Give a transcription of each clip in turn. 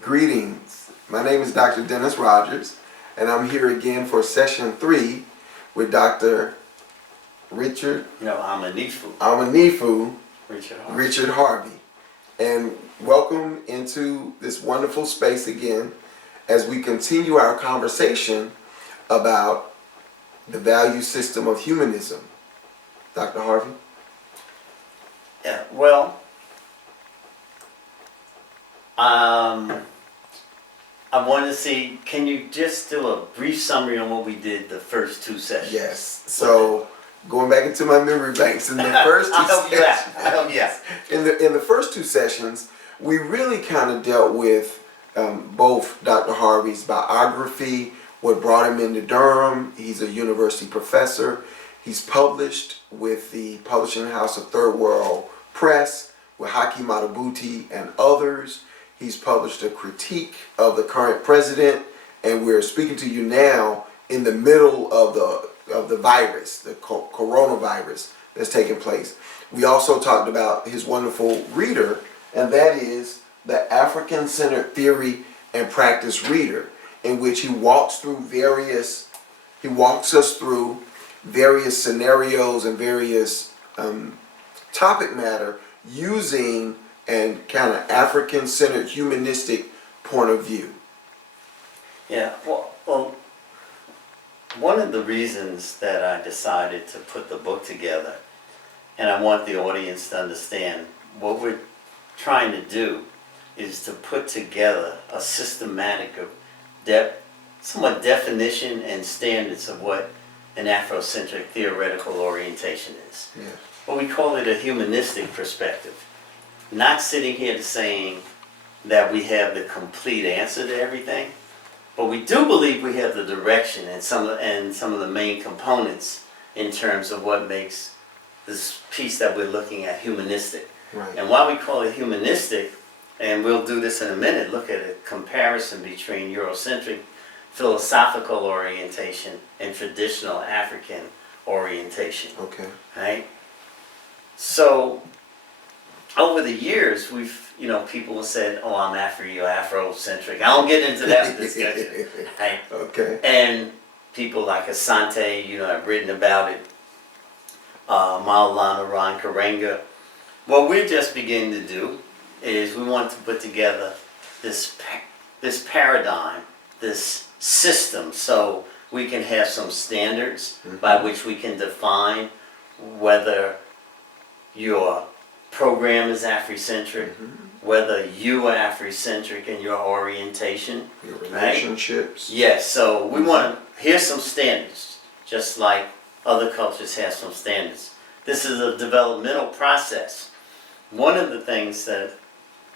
Greetings. My name is Dr. Dennis Rogers, and I'm here again for session 3 with Dr. Aminifu Richard Harvey. And welcome into this wonderful space again as we continue our conversation about the value system of humanism. Dr. Harvey? Yeah, well, I want to see, can you just do a brief summary on what we did the first 2 sessions? Yes. So, going back into my memory banks, in the first 2 sessions, in the first 2 sessions, we really kind of dealt with both Dr. Harvey's biography, what brought him into Durham. He's a university professor. He's published with the publishing house of Third World Press, with Haki Madhubuti and others. He's published a critique of the current president, and we're speaking to you now in the middle of the virus, the coronavirus that's taking place. We also talked about his wonderful reader, and that is the African-centered theory and practice reader, in which he walks us through various scenarios and various topic matter using and kind of African-centered humanistic point of view. Yeah, well, one of the reasons that I decided to put the book together, and I want the audience to understand, what we're trying to do is to put together a systematic of somewhat definition and standards of what an Afrocentric theoretical orientation is. Yeah. But we call it a humanistic perspective. Not sitting here saying that we have the complete answer to everything, but we do believe we have the direction and some of the main components in terms of what makes this piece that we're looking at humanistic. Right. And why we call it humanistic, and we'll do this in a minute, look at a comparison between Eurocentric philosophical orientation and traditional African orientation. Okay. Right? So, over the years, people have said, oh, I'm Afrocentric. I don't get into that discussion. Right? Okay. And people like Asante, have written about it. Maulana Ron Karenga. What we're just beginning to do is we want to put together this paradigm, this system, so we can have some standards by which we can define whether your program is Afrocentric, whether you are Afrocentric in your orientation. Your relationships. Right? Yes, so we want to, here's some standards, just like other cultures have some standards. This is a developmental process. One of the things that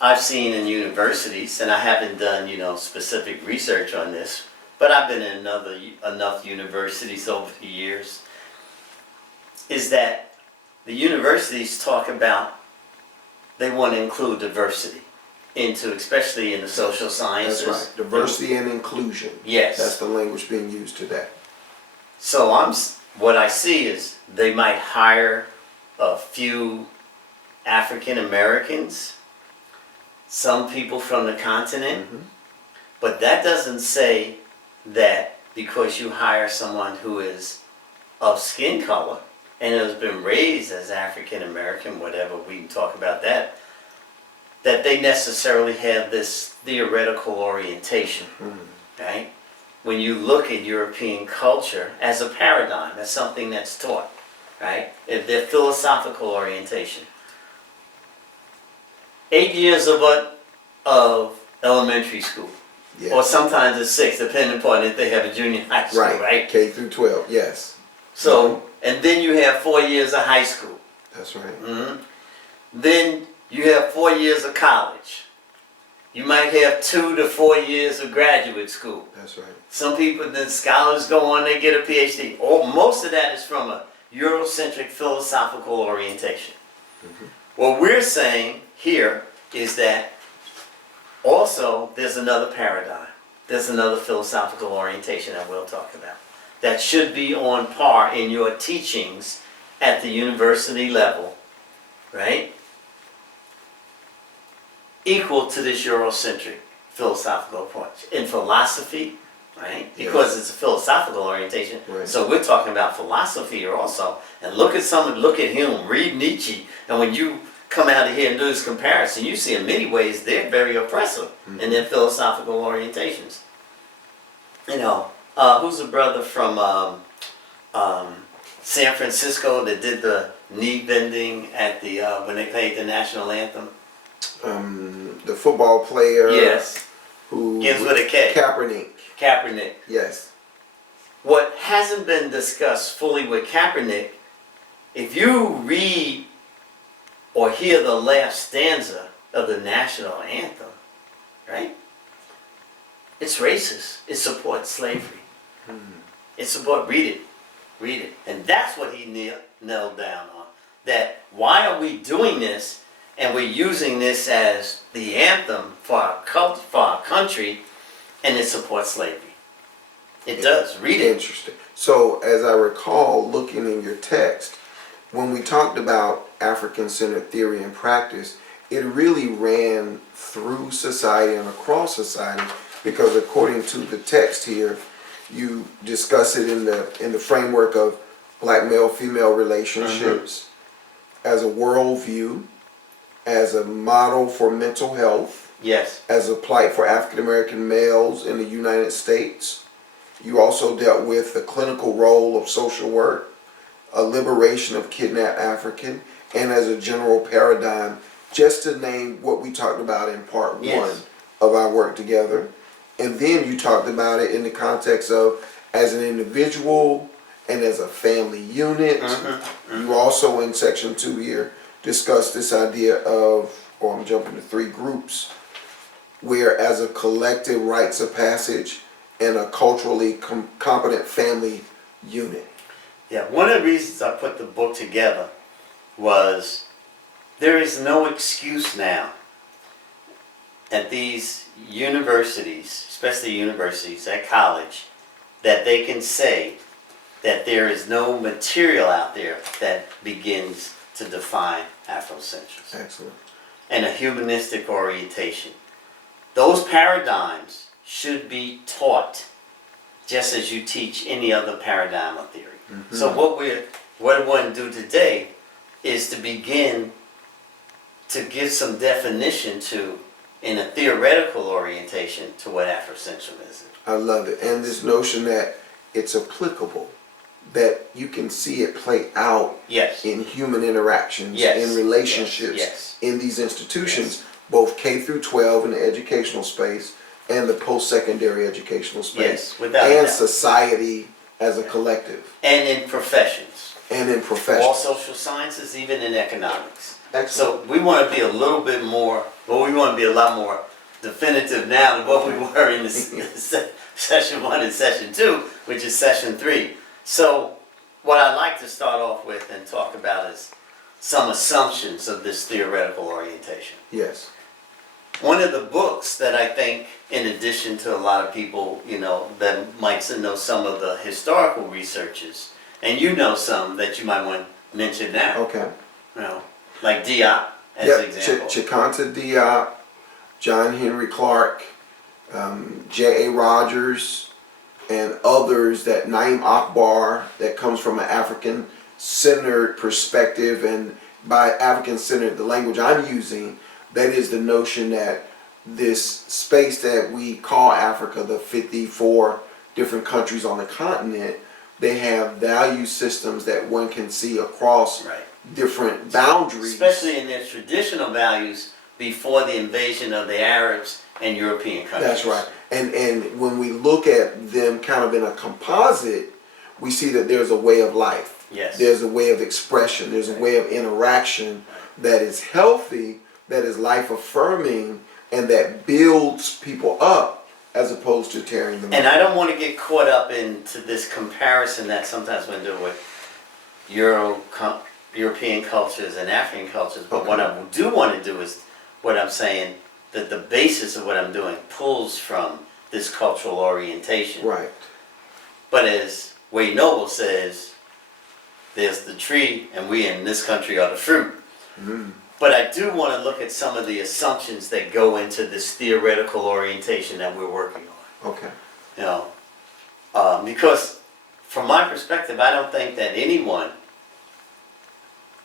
I've seen in universities, and I haven't done, specific research on this, but I've been in enough universities over the years, is that the universities talk about they want to include diversity into, especially in the social sciences. That's right. Diversity and inclusion. Yes. That's the language being used today. So what I see is they might hire a few African Americans, some people from the continent, but that doesn't say that because you hire someone who is of skin color and has been raised as African American, whatever, we can talk about that they necessarily have this theoretical orientation, right? When you look at European culture as a paradigm, as something that's taught, right? Their philosophical orientation. 8 years of elementary school, Yes. or sometimes it's 6, depending upon if they have a junior high school, right? K through 12, yes. So, and then you have 4 years of high school. That's right. Then you have 4 years of college. You might have 2 to 4 years of graduate school. That's right. Some people, then scholars go on, they get a PhD. Most of that is from a Eurocentric philosophical orientation. What we're saying here is that also there's another paradigm. There's another philosophical orientation that we'll talk about that should be on par in your teachings at the university level, right? Equal to this Eurocentric philosophical approach. In philosophy, right? Because it's a philosophical orientation. Right. So we're talking about philosophy here also. And look at Hume, read Nietzsche, and when you come out of here and do this comparison, you see in many ways they're very oppressive in their philosophical orientations. You know, who's the brother from San Francisco that did the knee bending at the when they played the national anthem? The football player. Yes. Who Begins with a K. Kaepernick. Yes. What hasn't been discussed fully with Kaepernick, if you read or hear the last stanza of the national anthem, right? It's racist. It supports slavery. It supports, read it. And that's what he nailed down on. That why are we doing this and we're using this as the anthem for our country, and it supports slavery. It does. Read it. Interesting. So as I recall looking in your text, when we talked about African-centered theory and practice, it really ran through society and across society, because according to the text here, you discuss it in the framework of black male-female relationships, as a worldview, as a model for mental health, Yes. as a plight for African-American males in the United States. You also dealt with the clinical role of social work, a liberation of kidnapped African, and as a general paradigm, just to name what we talked about in part one of our work together. And then you talked about it in the context of as an individual and as a family unit. You also in section 2 here discussed this idea of, or I'm jumping to 3 groups, where as a collective rites of passage and a culturally competent family unit. Yeah, one of the reasons I put the book together was there is no excuse now at these universities, especially universities at college, that they can say that there is no material out there that begins to define Afrocentrism. Excellent. And a humanistic orientation. Those paradigms should be taught just as you teach any other paradigm of theory. So what we want to do today is to begin to give some definition to, in a theoretical orientation, to what Afrocentrism is. I love it. And this notion that it's applicable, that you can see it play out in human interactions, in relationships, in these institutions, both K through 12 in the educational space and the post-secondary educational space, and society as a collective. And in professions. All social sessions, even in economics. Excellent. So we want to be a little bit more, we want to be a lot more definitive now than what we were in session 1 and session 2, which is session 3. So what I'd like to start off with and talk about is some assumptions of this theoretical orientation. Yes. One of the books that I think, in addition to a lot of people, that might know some of the historical researches, and you know some that you might want to mention now. Okay. Like Diop, as an example. Chikanta Diop, John Henry Clark, J.A. Rogers, and others, that Naim Akbar, that comes from an African-centered perspective, and by African-centered, the language I'm using, that is the notion that this space that we call Africa, the 54 different countries on the continent, they have value systems that one can see across different boundaries. Especially in their traditional values before the invasion of the Arabs and European countries. That's right. And when we look at them kind of in a composite, we see that there's a way of life. Yes. There's a way of expression. There's a way of interaction that is healthy, that is life affirming, and that builds people up as opposed to tearing them And up. I don't want to get caught up into this comparison that sometimes we do with European cultures and African cultures. But what I do want to do is what I'm saying, that the basis of what I'm doing pulls from this cultural orientation. Right. But as Wade Noble says, there's the tree and we in this country are the fruit. But I do want to look at some of the assumptions that go into this theoretical orientation that we're working on. Okay. You know, because from my perspective, I don't think that anyone,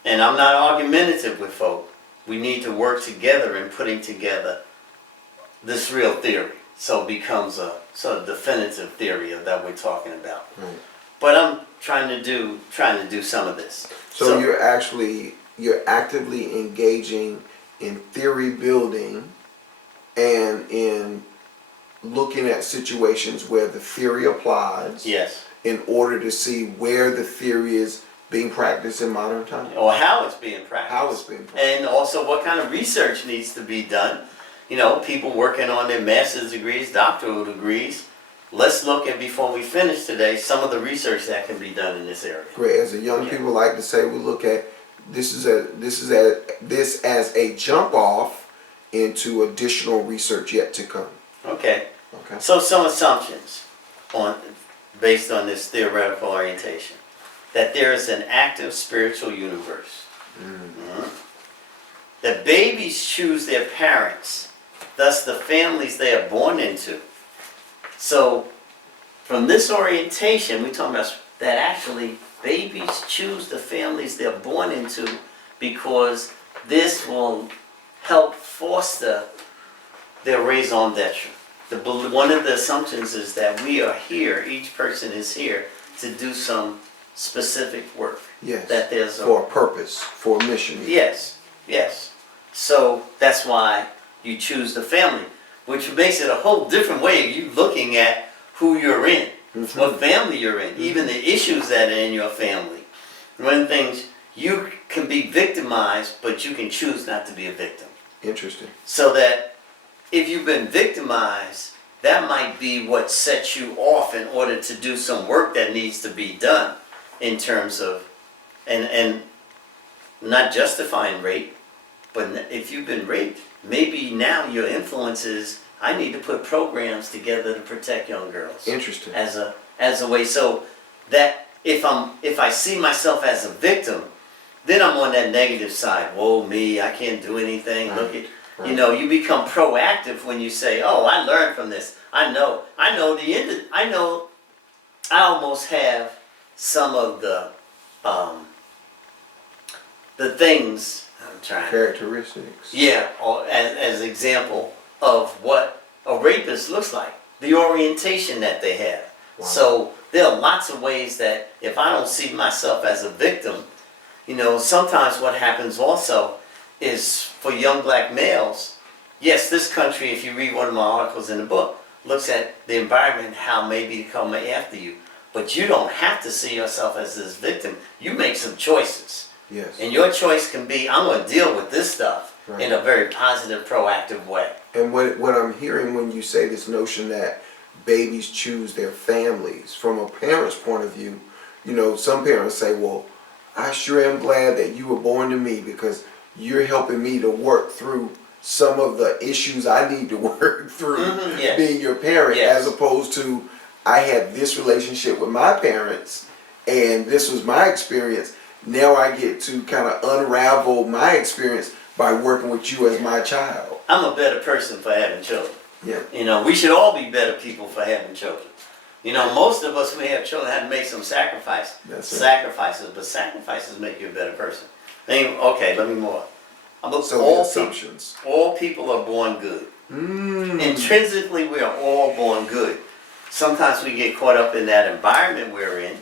and I'm not argumentative with folk, we need to work together in putting together this real theory, so it becomes a sort of definitive theory that we're talking about. Right. But I'm trying to do some of this. So you're actively engaging in theory building and in looking at situations where the theory applies. Yes. In order to see where the theory is being practiced in modern times. Or how it's being practiced. How it's being practiced. And also what kind of research needs to be done. You know, people working on their master's degrees, doctoral degrees. Let's look at, before we finish today, some of the research that can be done in this area. Great. As a young people like to say, we look at this as a jump off into additional research yet to come. Okay. Okay. So some assumptions based on this theoretical orientation. That there is an active spiritual universe. Mm-hmm. That babies choose their parents, thus the families they are born into. So from this orientation, we're talking about that actually babies choose the families they're born into because this will help foster their raison d'etre. One of the assumptions is that we are here, each person is here to do some specific work. Yes. That there's for a purpose, for a mission. Yes, yes. So that's why you choose the family, which makes it a whole different way of you looking at who you're in, Mm-hmm. what family you're in, even the issues that are in your family. One of the things, you can be victimized, but you can choose not to be a victim. Interesting. So that if you've been victimized, that might be what sets you off in order to do some work that needs to be done in terms of, and not justifying rape, but if you've been raped, maybe now your influence is, I need to put programs together to protect young girls. Interesting. As a way, so that if I see myself as a victim, then I'm on that negative side. Whoa, me, I can't do anything. Right. Look at, Right. you know, you become proactive when you say, oh, I learned from this. I know the end. I almost have some of the things I'm trying. Characteristics. Yeah, or as example of what a rapist looks like, the orientation that they have. Wow. So there are lots of ways that if I don't see myself as a victim, you know, sometimes what happens also is for young black males, yes, this country, if you read one of my articles in the book, looks at the environment, how maybe to come after you. But you don't have to see yourself as this victim. You make some choices. Yes. And your choice can be, I'm going to deal with this stuff Right. in a very positive, proactive way. And what I'm hearing when you say this notion that babies choose their families, from a parent's point of view, you know, some parents say, well, I sure am glad that you were born to me because you're helping me to work through some of the issues I need to work through Yes. being your parent, Yes. as opposed to I had this relationship with my parents and this was my experience. Now I get to kind of unravel my experience by working with you as my child. I'm a better person for having children. Yeah. You know, we should all be better people for having children. You know, most of us, when we have children, had to make some sacrifices. But sacrifices make you a better person. Okay, let me move on. So the assumptions. All people are born good. Intrinsically, we are all born good. Sometimes we get caught up in that environment we're in,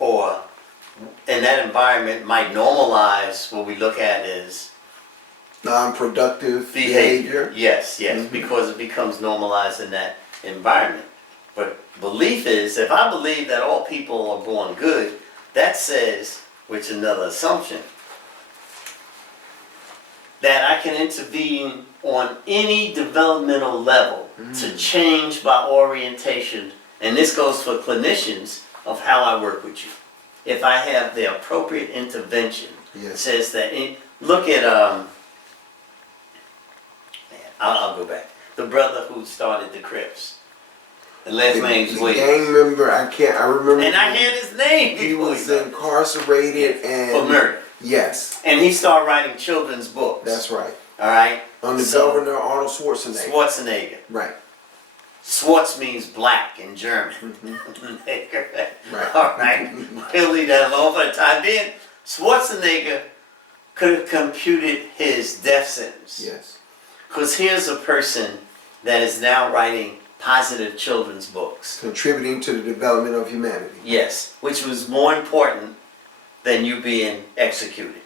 and that environment might normalize what we look at as Non-productive behavior. Yes, because it becomes normalized in that environment. But belief is, if I believe that all people are born good, that says, which is another assumption, that I can intervene on any developmental level to change my orientation, and this goes for clinicians, of how I work with you. If I have the appropriate intervention, it says that, look at, I'll go back. The brother who started the Crips. The last name's Williams. Gang member, I remember. And I had his name. He was incarcerated and for murder. Yes. And he started writing children's books. That's right. All right? Under Governor Arnold Schwarzenegger. Schwarzenegger. Right. Schwarz means black in German. Right. All right? We'll leave that alone for the time being. Schwarzenegger could have computed his death sentence. Yes. Because here's a person that is now writing positive children's books. Contributing to the development of humanity. Yes, which was more important than you being executed.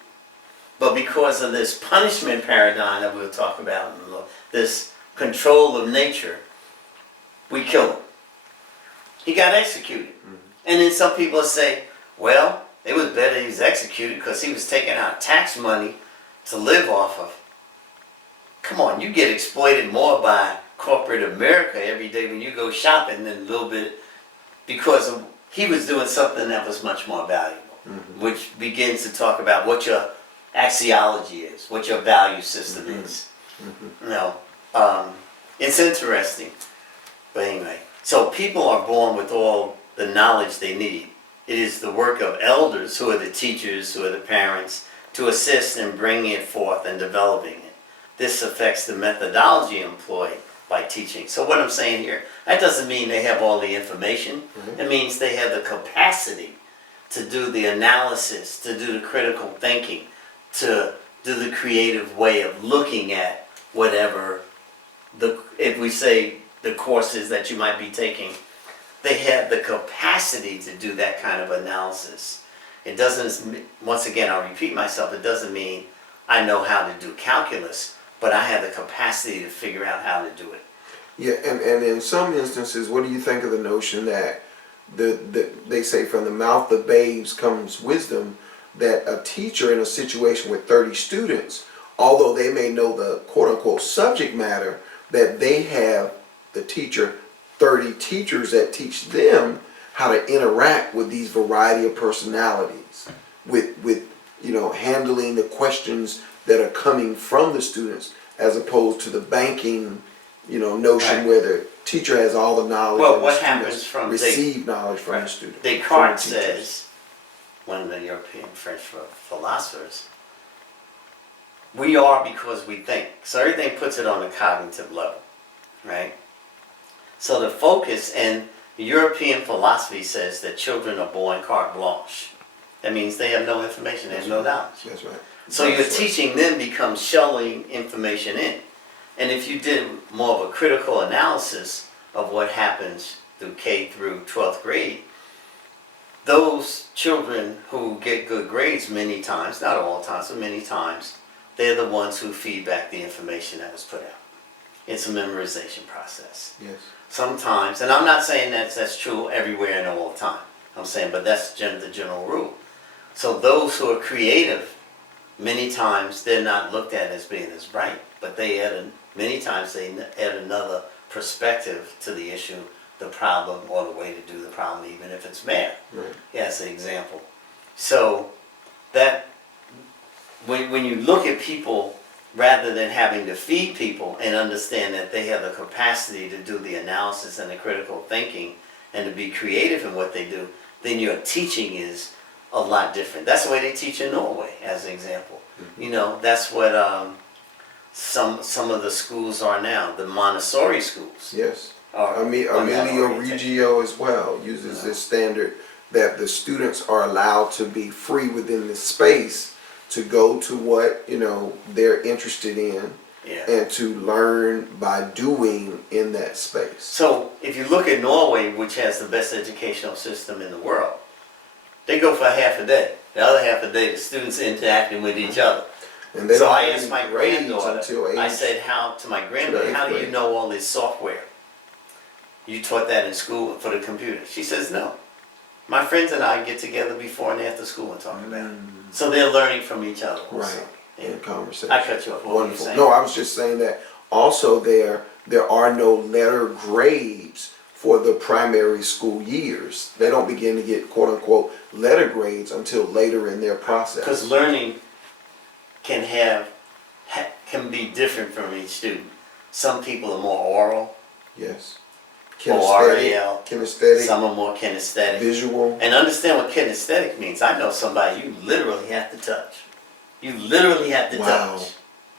But because of this punishment paradigm that we'll talk about, this control of nature, we kill him. He got executed. And then some people say, well, it was better he was executed because he was taking out tax money to live off of. Come on, you get exploited more by corporate America every day when you go shopping than a little bit, because he was doing something that was much more valuable, which begins to talk about what your axiology is, what your value system is. You know, it's interesting. But anyway, so people are born with all the knowledge they need. It is the work of elders, who are the teachers, who are the parents, to assist in bringing it forth and developing it. This affects the methodology employed by teaching. So what I'm saying here, that doesn't mean they have all the information. It means they have the capacity to do the analysis, to do the critical thinking, to do the creative way of looking at whatever, if we say the courses that you might be taking, they have the capacity to do that kind of analysis. It doesn't, once again, I'll repeat myself, it doesn't mean I know how to do calculus, but I have the capacity to figure out how to do it. Yeah, and in some instances, what do you think of the notion that they say from the mouth of babes comes wisdom, that a teacher in a situation with 30 students, although they may know the quote-unquote subject matter, that they have, the teacher, 30 teachers that teach them how to interact with these variety of personalities, with you know, handling the questions that are coming from the students, as opposed to the banking, you know, notion where the teacher has all the knowledge. Well, and what the happens from receive knowledge from the student. Descartes says, one of the European French philosophers, we are because we think. So everything puts it on a cognitive level, right? So the focus, and the European philosophy says that children are born carte blanche. That means they have no information, they have no knowledge. That's right. So your teaching then becomes shelling information in. And if you did more of a critical analysis of what happens through K through 12th grade, those children who get good grades many times, not all times, but many times, they're the ones who feed back the information that was put out. It's a memorization process. Yes. Sometimes, and I'm not saying that's true everywhere and all the time. I'm saying, but that's the general rule. So those who are creative, many times they're not looked at as being as bright, but they many times they add another perspective to the issue, the problem, or the way to do the problem, even if it's math. Right. Yeah, that's an example. So that when you look at people, rather than having to feed people and understand that they have the capacity to do the analysis and the critical thinking and to be creative in what they do, then your teaching is a lot different. That's the way they teach in Norway, as an example. You know, that's what some of the schools are now, the Montessori schools. Yes. Are Emilio Reggio as well uses this standard that the students are allowed to be free within the space to go to what, you know, they're interested in, and to learn by doing in that space. So if you look at Norway, which has the best educational system in the world, they go for half a day. The other half a day, the students interacting with each other. And So I asked my granddaughter, until I said, how do you know all this software? You taught that in school for the computer? She says, no. My friends and I get together before and after school and talk about it. So they're learning from each other also. Right, Yeah. in conversation. I cut you off. What were you Wonderful. saying? No, I was just saying that also there are no letter grades for the primary school years. They don't begin to get quote unquote letter grades until later in their process. Because learning can be different from each student. Some people are more oral. Yes. O-R-A-L. Kinesthetic. Some are more kinesthetic. Visual. And understand what kinesthetic means. I know somebody you literally have to touch. You literally have to touch.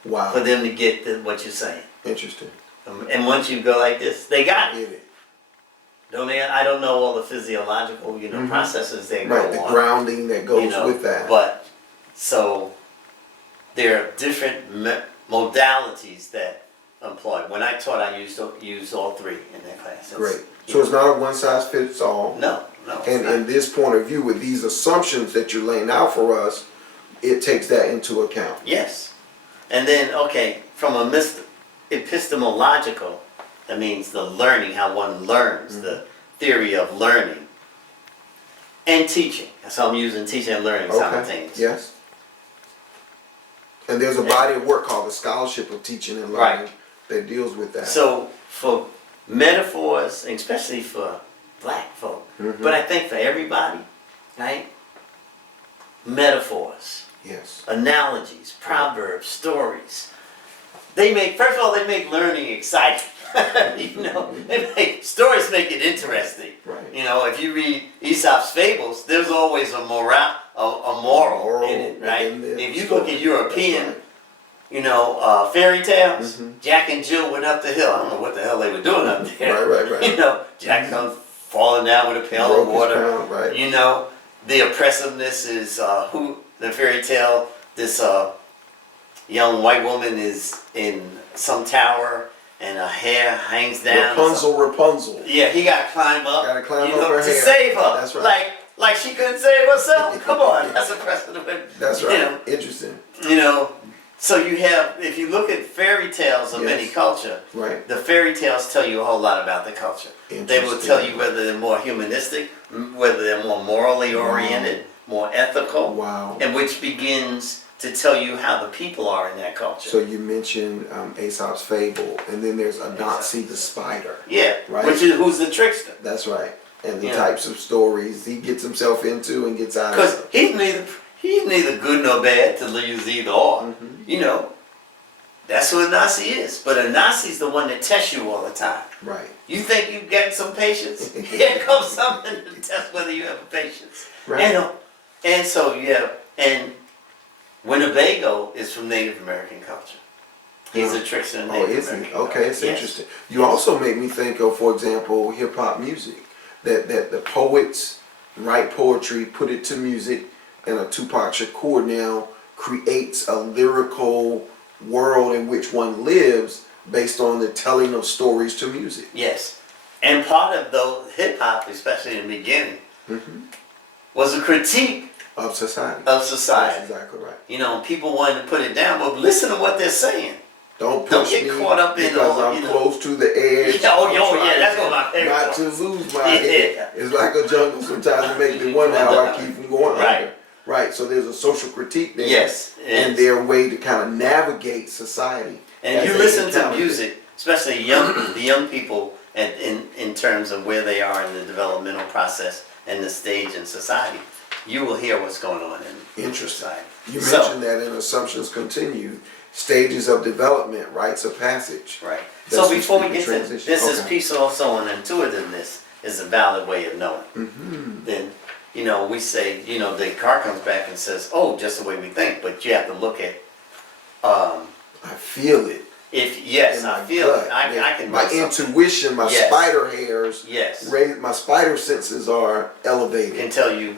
Wow. For them to get what you're saying. Interesting. And once you go like this, they got it. Get it. Don't they? I don't know all the physiological, processes they go on. Right, the grounding that goes with that. But, so, there are different modalities that employ. When I taught, I used all three in that class. Great. So it's not a one size fits all. No. And in this point of view, with these assumptions that you're laying out for us, it takes that into account. Yes. And then, okay, from a epistemological, that means the learning, how one learns, the theory of learning, and teaching. So I'm using teaching and learning simultaneously. Yes. And there's a body of work called the Scholarship of Teaching and Learning that deals with that. So for metaphors, especially for black folk, but I think for everybody, right? Metaphors. Yes. Analogies, proverbs, stories. First of all, they make learning exciting. Stories make it interesting. Right. If you read Aesop's fables, there's always a moral in it, right? If you look at European, fairy tales, Jack and Jill went up the hill. I don't know what the hell they were doing up there. Right. Jack comes falling down with a pail of water. Pound, right. The oppressiveness is the fairy tale. This young white woman is in some tower and her hair hangs down. Rapunzel. Yeah, he got to climb up. Got to climb up her to hair. save her. That's right. Like she couldn't save herself. Come on, that's oppressive. That's right. Interesting. So you have, if you look at fairy tales of any culture, right, the fairy tales tell you a whole lot about the culture. They will tell you whether they're more humanistic, whether they're more morally oriented, more ethical, and which begins to tell you how the people are in that culture. So you mentioned Aesop's fable, and then there's Anansi the spider. Yeah, right. Who's the trickster. That's right. And the types of stories he gets himself into and gets out of. Because he's neither good nor bad to use either or. That's what Anansi is. But Anansi's the one that tests you all the time. Right. You think you get some patience? Here comes something to test whether you have patience. Right. And so and Winnebago is from Native American culture. He's a trickster in Native American culture. Okay, it's interesting. You also make me think of, for example, hip hop music. That the poets write poetry, put it to music, and a Tupac Shakur now creates a lyrical world in which one lives based on the telling of stories to music. Yes. And part of hip hop, especially in the beginning, was a critique of society. That's exactly right. People wanted to put it down, but listen to what they're saying. Don't get caught up in because I'm close to the edge. That's what my favorite not to lose my head. It's like a jungle. Sometimes it makes me wonder how I keep from going under. Right. So there's a social critique there. Yes. And their way to kind of navigate society. And you listen to music, especially the young people, in terms of where they are in the developmental process and the stage in society, you will hear what's going on in society. You mentioned that in Assumptions Continue. Stages of development, rites of passage. Right. So before we get to this, is piece also on intuitiveness is a valid way of knowing. Then, we say, Descartes comes back and says, oh, just the way we think, but you have to look at. I feel it. I feel it. I can. My intuition, my spider hairs. Yes. My spider senses are elevated. Can tell you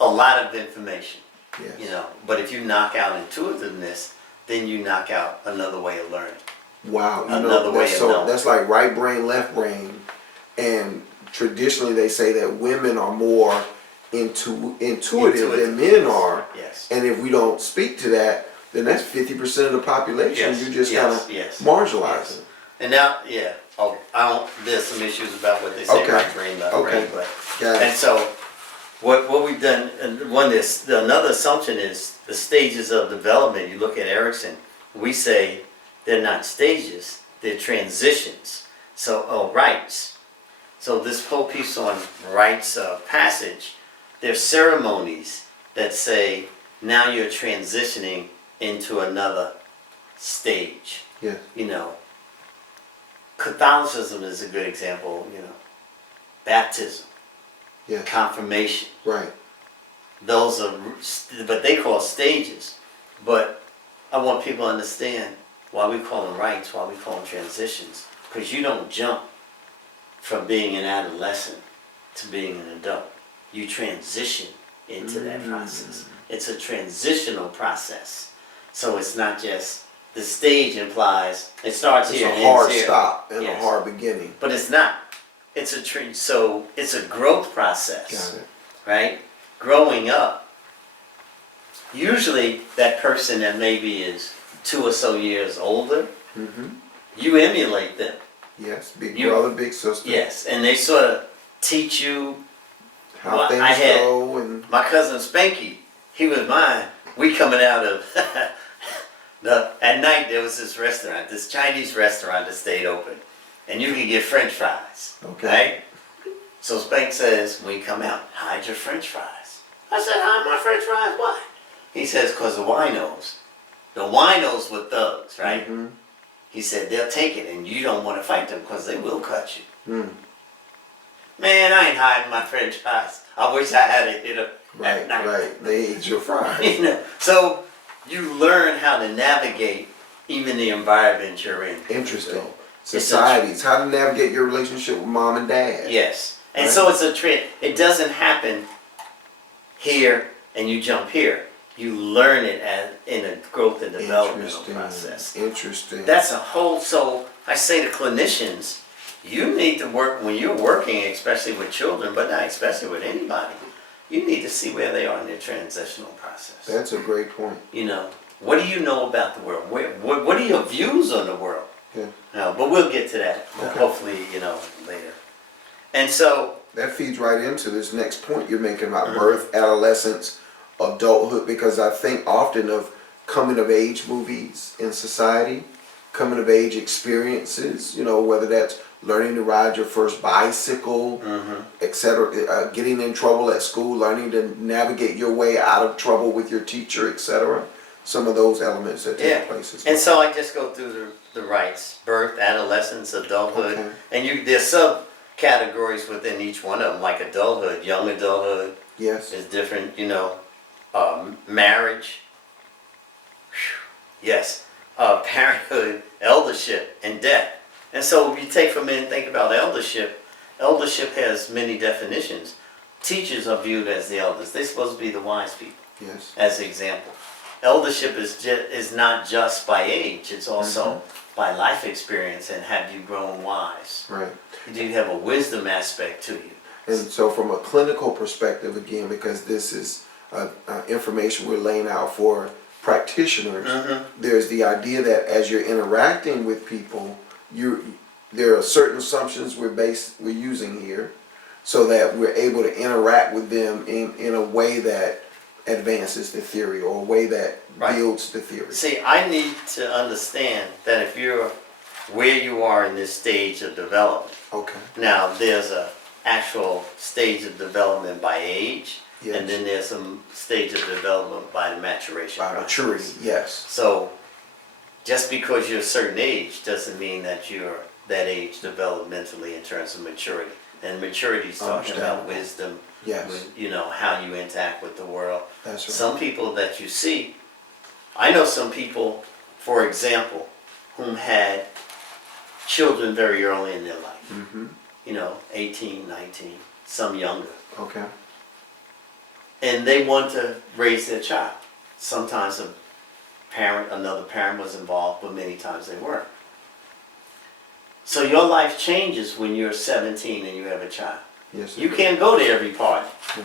a lot of information. Yes. But if you knock out intuitiveness, then you knock out another way of learning. Wow, another way of knowing. That's like right brain, left brain, and traditionally they say that women are more intuitive than men are. Yes. And if we don't speak to that, then that's 50% of the population. You just kind of marginalize them. And now, there's some issues about what they say right brain, left brain, and so what we've done, and another assumption is the stages of development. You look at Erickson, we say they're not stages, they're transitions. So, rites. So this whole piece on rites of passage, there's ceremonies that say now you're transitioning into another stage. Yeah. Catholicism is a good example, baptism, Yeah. confirmation. Right. Those are what they call stages. But I want people to understand why we call them rites, why we call them transitions. Because you don't jump from being an adolescent to being an adult. You transition into that process. It's a transitional process. So it's not just, the stage implies, it starts It's here a and hard ends here. stop and Yes. a hard beginning. But it's not. It's so it's a growth process. Got it. Right? Growing up, usually that person that maybe is 2 or so years older, Mm-hmm. you emulate them. Yes. Big brother, big sister. Yes, and they sort of teach you How Well, things I had- go and my cousin Spanky, he was mine. We coming out of at night there was this restaurant, this Chinese restaurant that stayed open. And you could get French fries. Okay. Right? So Spank says, when you come out, hide your French fries. I said, hide my French fries? Why? He says, because the winos were thugs, right? Mm-hmm. He said, they'll take it and you don't want to fight them because they will cut you. Mm. Man, I ain't hiding my French fries. I wish I had it, Right, at night. right. They eat your fries. So you learn how to navigate even the environment you're in. Interesting. Societies. How to navigate your relationship with mom and dad. Yes. And Right. so it's a trend. It doesn't happen here and you jump here. You learn it in a growth and developmental process. Interesting. That's a whole, so I say to clinicians, you need to work, when you're working, especially with children, but not especially with anybody, you need to see where they are in their transitional process. That's a great point. What do you know about the world? What are your views on the world? Yeah. But we'll get to that, Okay. hopefully, later. And so, That feeds right into this next point you're making about birth, adolescence, adulthood, because I think often of coming of age movies in society, coming of age experiences, whether that's learning to ride your first bicycle, etc., getting in trouble at school, learning to navigate your way out of trouble with your teacher, etc. Some of those elements that take place as well. and so I just go through the rights: birth, adolescence, adulthood, Okay. and there's subcategories within each one of them, like adulthood, young adulthood Yes. is different, marriage, yes, parenthood, eldership, and death. And so if you take for a minute and think about eldership has many definitions. Teachers are viewed as the elders. They're supposed to be the wise people, Yes. as an example. Eldership is not just by age, it's also by life experience and have you grown wise. Right. Do you have a wisdom aspect to you? And so from a clinical perspective, again, because this is information we're laying out for practitioners, there's the idea that as you're interacting with people, there are certain assumptions we're using here so that we're able to interact with them in a way that advances the theory or a way that builds the theory. See, I need to understand that if you're where you are in this stage of development, Okay. now there's a actual stage of development by age, Yes. and then there's some stage of development by the maturation By process. maturity, yes. So, just because you're a certain age doesn't mean that you're that age developmentally in terms of maturity. And maturity is talking about Understandable. wisdom, Yes. how you interact with the world. That's right. Some people that you see, I know some people, for example, whom had children very early in their life. 18, 19, some younger. Okay. And they want to raise their child. Sometimes another parent was involved, but many times they weren't. So your life changes when you're 17 and you have a child. Yes. You can't go to every party. Yeah.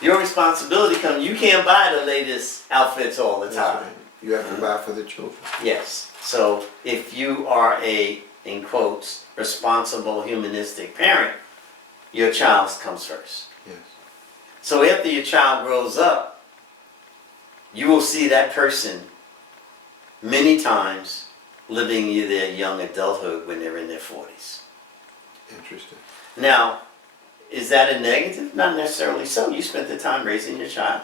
Your responsibility comes, you can't buy the latest outfits all the That's time. right. You have to buy for the children. Yes. So if you are a, in quotes, responsible humanistic parent, your child comes first. Yes. So after your child grows up, you will see that person many times living either young adulthood when they're in their 40s. Interesting. Now, is that a negative? Not necessarily so. You spent the time raising your child.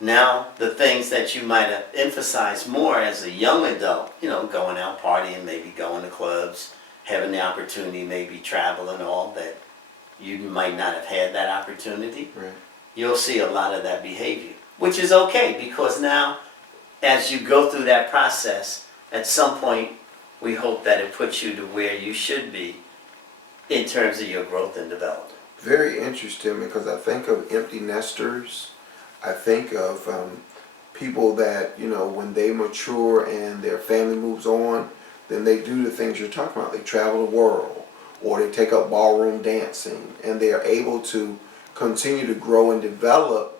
Now, the things that you might have emphasized more as a young adult, going out partying, maybe going to clubs, having the opportunity, maybe travel and all, that you might not have had that opportunity. Right. You'll see a lot of that behavior, which is okay, because now, as you go through that process, at some point, we hope that it puts you to where you should be in terms of your growth and development. Very interesting, because I think of empty nesters. I think of people that, you know, when they mature and their family moves on, then they do the things you're talking about. They travel the world, or they take up ballroom dancing, and they are able to continue to grow and develop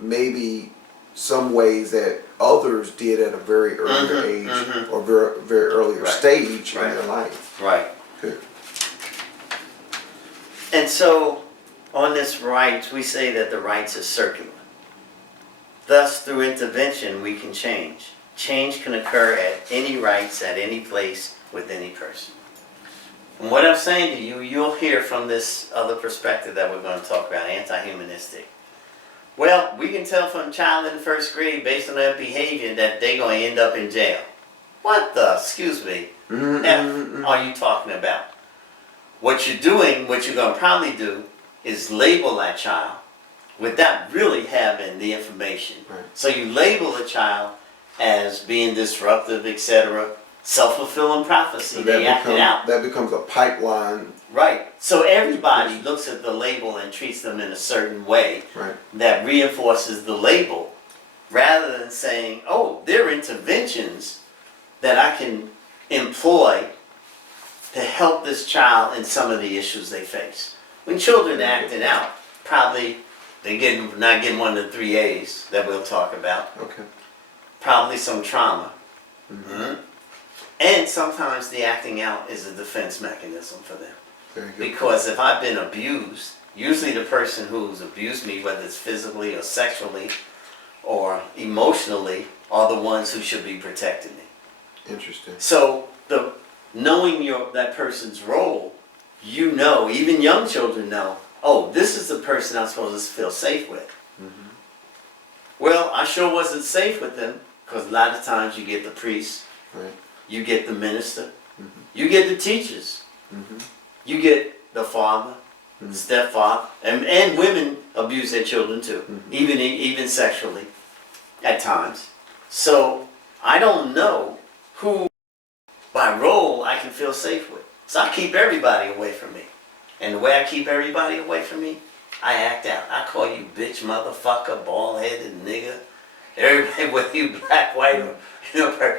maybe some ways that others did at a very early age or very, very earlier stage in their life. Right. Good. And so, on this rights, we say that the rights is circular. Thus, through intervention, we can change. Change can occur at any rights, at any place, with any person. And what I'm saying to you, you'll hear from this other perspective that we're going to talk about, anti-humanistic. Well, we can tell from a child in the first grade, based on their behavior, that they're going to end up in jail. What the, excuse me, F are you talking about? What you're doing, what you're going to probably do, is label that child without really having the information. Right. So you label a child as being disruptive, etc. Self-fulfilling prophecy, So they act it out. that becomes a pipeline. Right. So everybody looks at the label and treats them in a certain way Right. that reinforces the label, rather than saying, oh, there are interventions that I can employ to help this child in some of the issues they face. When children are acting out, probably they're not getting one of the 3 A's that we'll talk about. Okay. Probably some trauma. And sometimes the acting out is a defense mechanism for them. Very good. Because if I've been abused, usually the person who's abused me, whether it's physically or sexually or emotionally, are the ones who should be protecting me. Interesting. So knowing that person's role, you know, even young children know, oh, this is the person I'm supposed to feel safe with. Well, I sure wasn't safe with them, because a lot of times you get the priest, Right. you get the minister, you get the teachers, you get the father, stepfather, and women abuse their children too, even sexually at times. So I don't know who by role I can feel safe with. So I keep everybody away from me. And the way I keep everybody away from me, I act out. I call you bitch, motherfucker, bald-headed nigga. Everybody, whether you black, white, or, you know,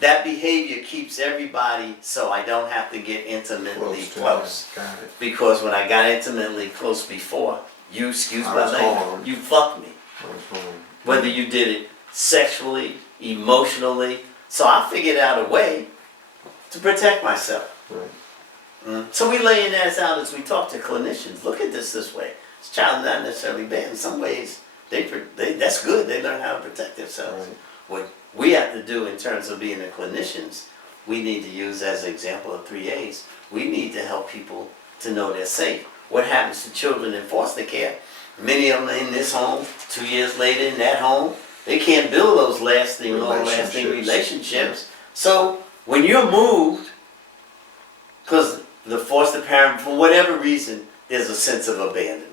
that behavior keeps everybody, so I don't have to get intimately close. Got it. Because when I got intimately close before, you, excuse my language, you fucked me. Whether you did it sexually, emotionally. So I figured out a way to protect myself. Right. So we laying that out as we talk to clinicians. Look at this way. This child's not necessarily bad. In some ways, that's good. They learn how to protect themselves. Right. What we have to do in terms of being the clinicians, we need to use as an example of 3 A's. We need to help people to know they're safe. What happens to children in foster care? Many of them in this home, 2 years later in that home, they can't build those lasting, long-lasting relationships. So when you're moved, because the foster parent, for whatever reason, there's a sense of abandonment.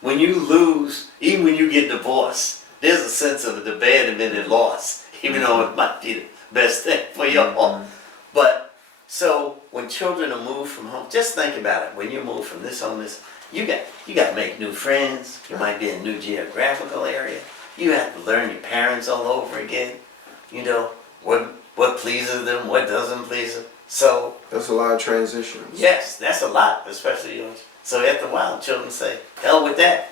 When you lose, even when you get divorced, there's a sense of abandonment and loss, even though it might be the best thing for you all. But, so when children are moved from home, just think about it. When you move from this home, you got to make new friends. You might be in a new geographical area. You have to learn your parents all over again. You know, what pleases them, what doesn't please them. So that's a lot of transitions. Yes, that's a lot, especially so after a while, children say, "Hell with that.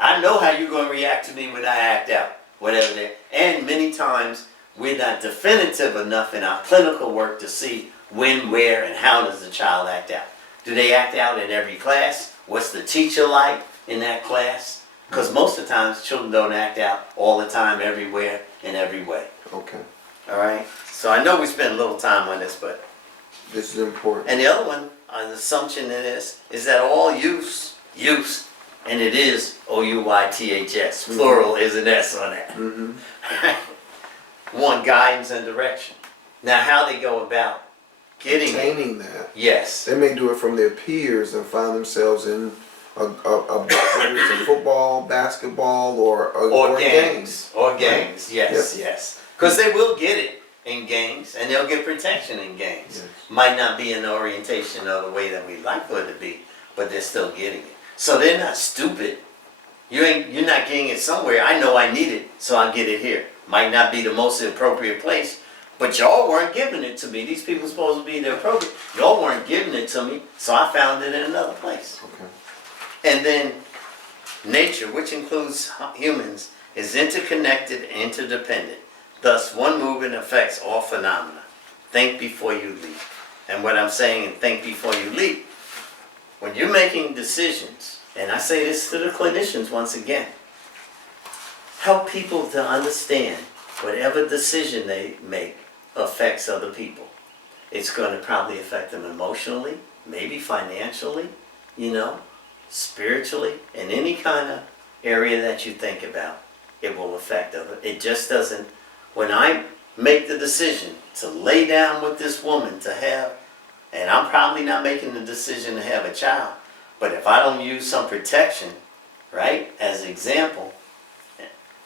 I know how you're going to react to me when I act out, whatever that." And many times we're not definitive enough in our clinical work to see when, where, and how does the child act out. Do they act out in every class? What's the teacher like in that class? Because most of the times children don't act out all the time, everywhere, in every way. Okay. All right. So I know we spent a little time on this, but this is important. And the other one, an assumption in this, is that all use, and it is O-U-Y-T-H-S. Plural is an S on that. Want guidance and direction. Now, how they go about attaining that. Yes. They may do it from their peers and find themselves in whether it's a football, basketball, or gangs. Or gangs, right? yes, yes. Because they will get it in gangs, and they'll get protection in gangs. Yes. Might not be in the orientation of the way that we like for it to be, but they're still getting it. So they're not stupid. You're not getting it somewhere. I know I need it, so I'll get it here. Might not be the most appropriate place, but y'all weren't giving it to me. These people supposed to be the appropriate. Y'all weren't giving it to me, so I found it in another place. Okay. And then nature, which includes humans, is interconnected and interdependent. Thus, one movement affects all phenomena. Think before you leap. And what I'm saying in think before you leap, when you're making decisions, and I say this to the clinicians once again, help people to understand whatever decision they make affects other people. It's going to probably affect them emotionally, maybe financially, spiritually, in any kind of area that you think about, it will affect others. It just doesn't. When I make the decision to lay down with this woman to have, and I'm probably not making the decision to have a child, but if I don't use some protection, right, as an example,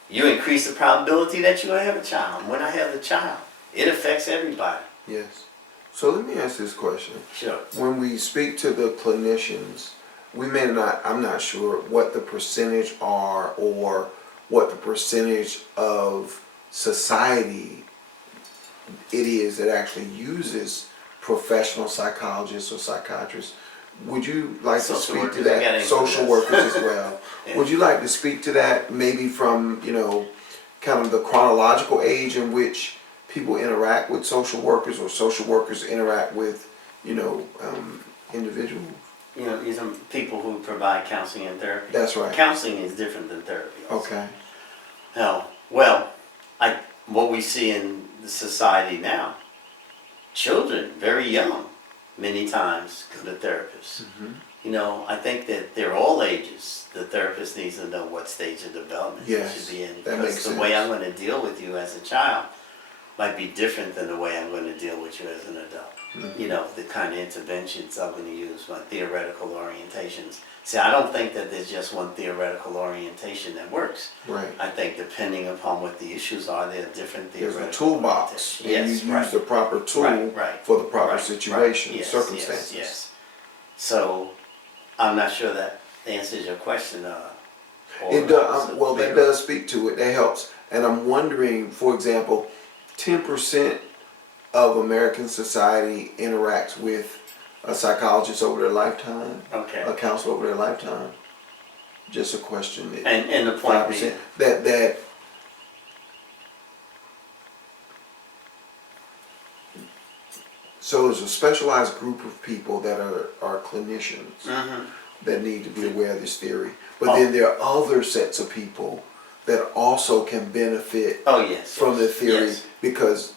you increase the probability that you're going to have a child. And when I have the child, it affects everybody. Yes. So let me ask this question. Sure. When we speak to the clinicians, we may not, I'm not sure what the percentage are or what the percentage of society it is that actually uses professional psychologists or psychiatrists. Would you like to speak to that? Social workers as well. Yeah. Would you like to speak to that maybe from, kind of the chronological age in which people interact with social workers or social workers interact with, individuals? These are people who provide counseling and therapy. That's right. Counseling is different than therapy also. Okay. Now, what we see in the society now, children, very young, many times go to therapists. Mm-hmm. I think that they're all ages. The therapist needs to know what stage of development you should be in. Because the way I'm going to deal with you as a child might be different than the way I'm going to deal with you as an adult. Mm-hmm. The kind of interventions I'm going to use, my theoretical orientations. See, I don't think that there's just one theoretical orientation that works. Right. I think depending upon what the issues are, there are different theoretical. There's a toolbox, and yes, you use the proper tool for the proper situation, yes, circumstances. Yes. So, I'm not sure that answers your question. It does. Well, that does speak to it. That helps. And I'm wondering, for example, 10% of American society interacts with a psychologist over their lifetime. Okay. A counselor over their lifetime. Just a question. And the point being that so there's a specialized group of people that are clinicians that need to be aware of this theory. But then there are other sets of people that also can benefit from the theory because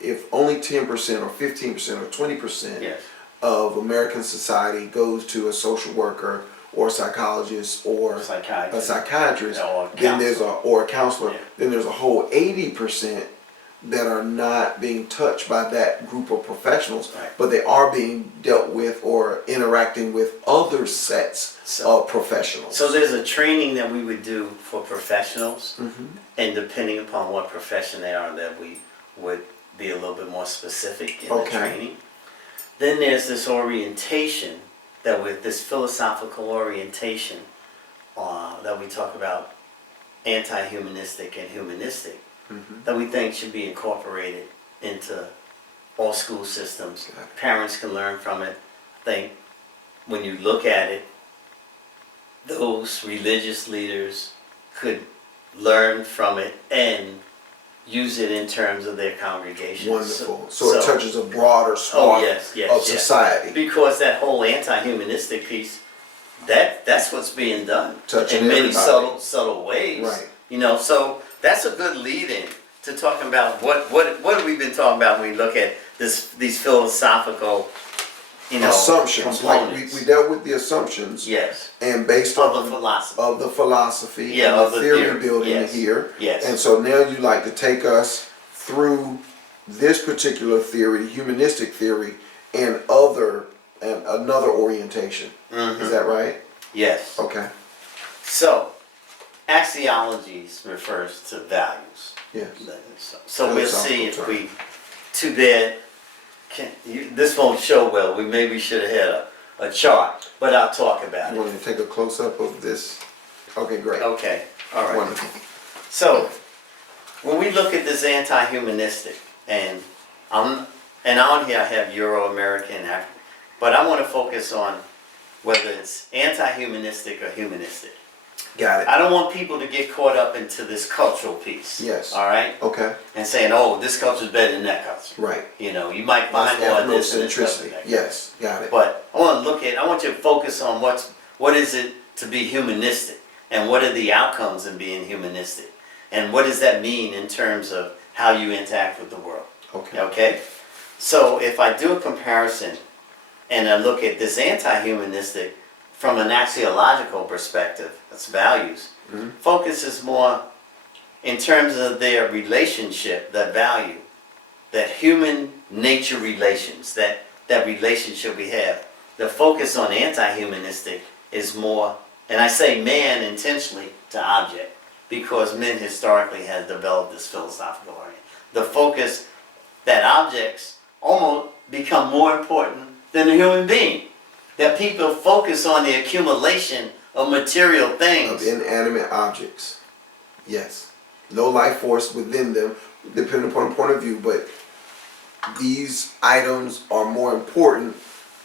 if only 10% or 15% or 20% of American society goes to a social worker or a psychologist or a psychiatrist, then there's a counselor, then there's a whole 80% that are not being touched by that group of professionals, but they are being dealt with or interacting with other sets of professionals. So there's a training that we would do for professionals, and depending upon what profession they are, that we would be a little bit more specific in the training. Then there's this orientation, this philosophical orientation that we talk about, anti-humanistic and humanistic, that we think should be incorporated into all school systems. Parents can learn from it. I think when you look at it, those religious leaders could learn from it and use it in terms of their congregations. Wonderful. So it touches a broader swath of society. Because that whole anti-humanistic piece, that's what's being done Touching in many everybody. subtle ways. Right. So that's a good lead-in to talking about what we've been talking about when we look at these philosophical assumptions. Components. Like we dealt with the assumptions. Yes. And based of on the philosophy. Of the philosophy and the theory building here. Yes. And so now you like to take us through this particular theory, humanistic theory, and another orientation. Is that right? Yes. Okay. So, axiology refers to values. Yes. So we'll see if we, too bad, this won't show well. We maybe should have had a chart, but I'll talk about You it. want to take a close-up of this? Okay, great. Okay, all right. Wonderful. So, when we look at this anti-humanistic, and on here I have Euro-American, African, but I want to focus on whether it's anti-humanistic or humanistic. Got it. I don't want people to get caught up into this cultural piece. Yes. All right? Okay. And saying, oh, this culture's better than that culture. Right. You know, you might find more of this and this stuff than that. Yes, got it. But I want you to focus on what is it to be humanistic, and what are the outcomes in being humanistic, and what does that mean in terms of how you interact with the world. Okay. Okay? So if I do a comparison and I look at this anti-humanistic from an axiological perspective, that's values, focuses more in terms of their relationship, that value, that human nature relations, that relationship we have. The focus on anti-humanistic is more, and I say man intentionally, to object, because men historically have developed this philosophical orientation. The focus that objects almost become more important than the human being. That people focus on the accumulation of material things. Of inanimate objects. Yes. No life force within them, depending upon point of view, but these items are more important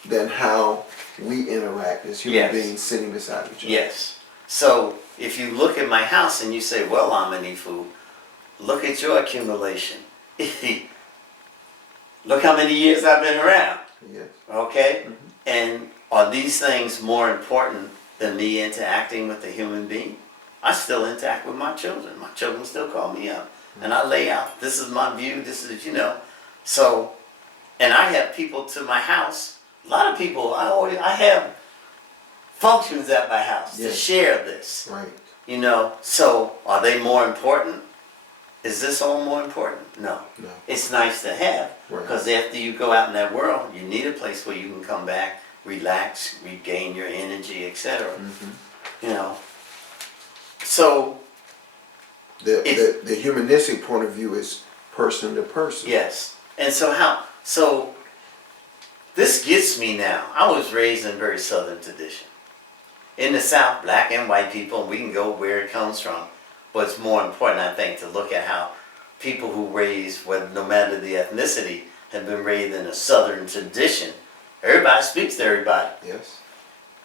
than how we interact as human beings sitting beside each other. Yes. So if you look at my house and you say, well, Aminifu, look at your accumulation. Look how many years I've been around. Yes. Okay? And are these things more important than me interacting with a human being? I still interact with my children. My children still call me up. And I lay out, this is my view, this is, So, and I have people to my house. A lot of people, I have functions at my house to share this. Right. So are they more important? Is this all more important? No. No. It's nice to have, because after you go out in that world, you need a place where you can come back, relax, regain your energy, etc. So the humanistic point of view is person to person. yes. And so this gets me now. I was raised in very Southern tradition. In the South, black and white people, and we can go where it comes from. But it's more important, I think, to look at how people who raised, no matter the ethnicity, have been raised in a Southern tradition. Everybody speaks to everybody. Yes.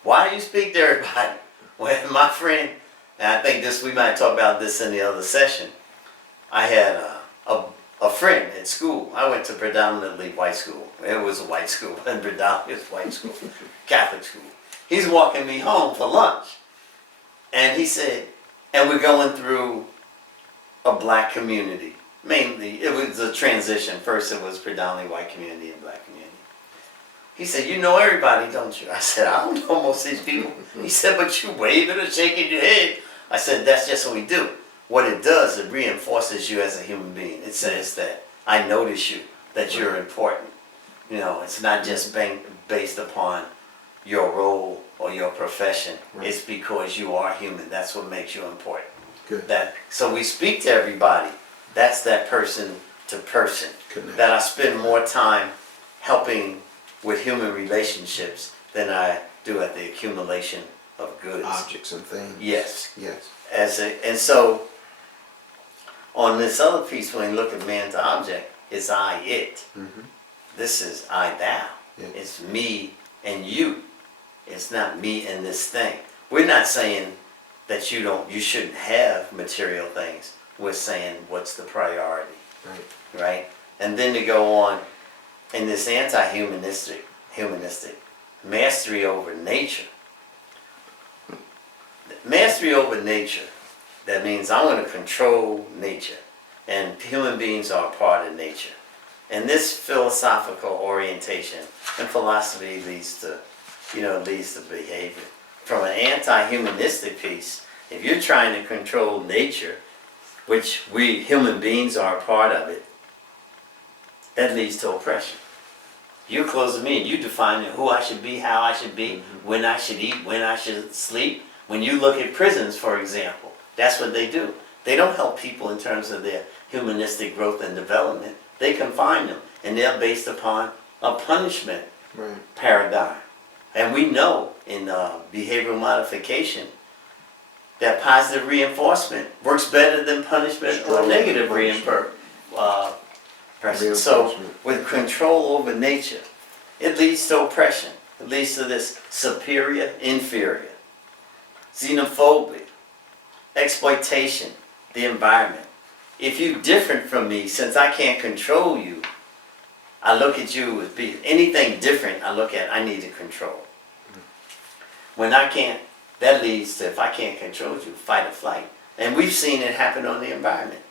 Why do you speak to everybody? Well, my friend, and I think we might talk about this in the other session. I had a friend at school. I went to predominantly white school. It was a white school, and predominantly it was white school, Catholic school. He's walking me home for lunch, and he said, and we're going through a black community. Mainly, it was a transition. First it was predominantly white community and black community. He said, you know everybody, don't you? I said, I don't know most of these people. He said, but you waving or shaking your head. I said, that's just what we do. What it does, it reinforces you as a human being. It says that I notice you, that you're important. It's not just based upon your role or your profession. It's because you are human. That's what makes you important. Good. So we speak to everybody. That's that person to person. Connect. That I spend more time helping with human relationships than I do at the accumulation of goods. Objects and things. Yes. Yes. And so on this other piece, when you look at man to object, it's I, it. This is I, thou. It's me and you. It's not me and this thing. We're not saying that you shouldn't have material things. We're saying what's the priority. Right? And then to go on in this anti-humanistic mastery over nature. Mastery over nature, that means I want to control nature. And human beings are a part of nature. And this philosophical orientation and philosophy leads to behavior. From an anti-humanistic piece, if you're trying to control nature, which we human beings are a part of it, that leads to oppression. You're closing me and you defining who I should be, how I should be, when I should eat, when I should sleep. When you look at prisons, for example, that's what they do. They don't help people in terms of their humanistic growth and development. They confine them, and they're based upon a punishment paradigm. And we know in behavioral modification that positive reinforcement works better than punishment or negative reinforcement. So with control over nature, it leads to oppression. It leads to this superior, inferior, xenophobia, exploitation, the environment. If you're different from me, since I can't control you, I look at you as being anything different. I look at I need to control. When I can't, that leads to if I can't control you, fight or flight. And we've seen it happen on the environment.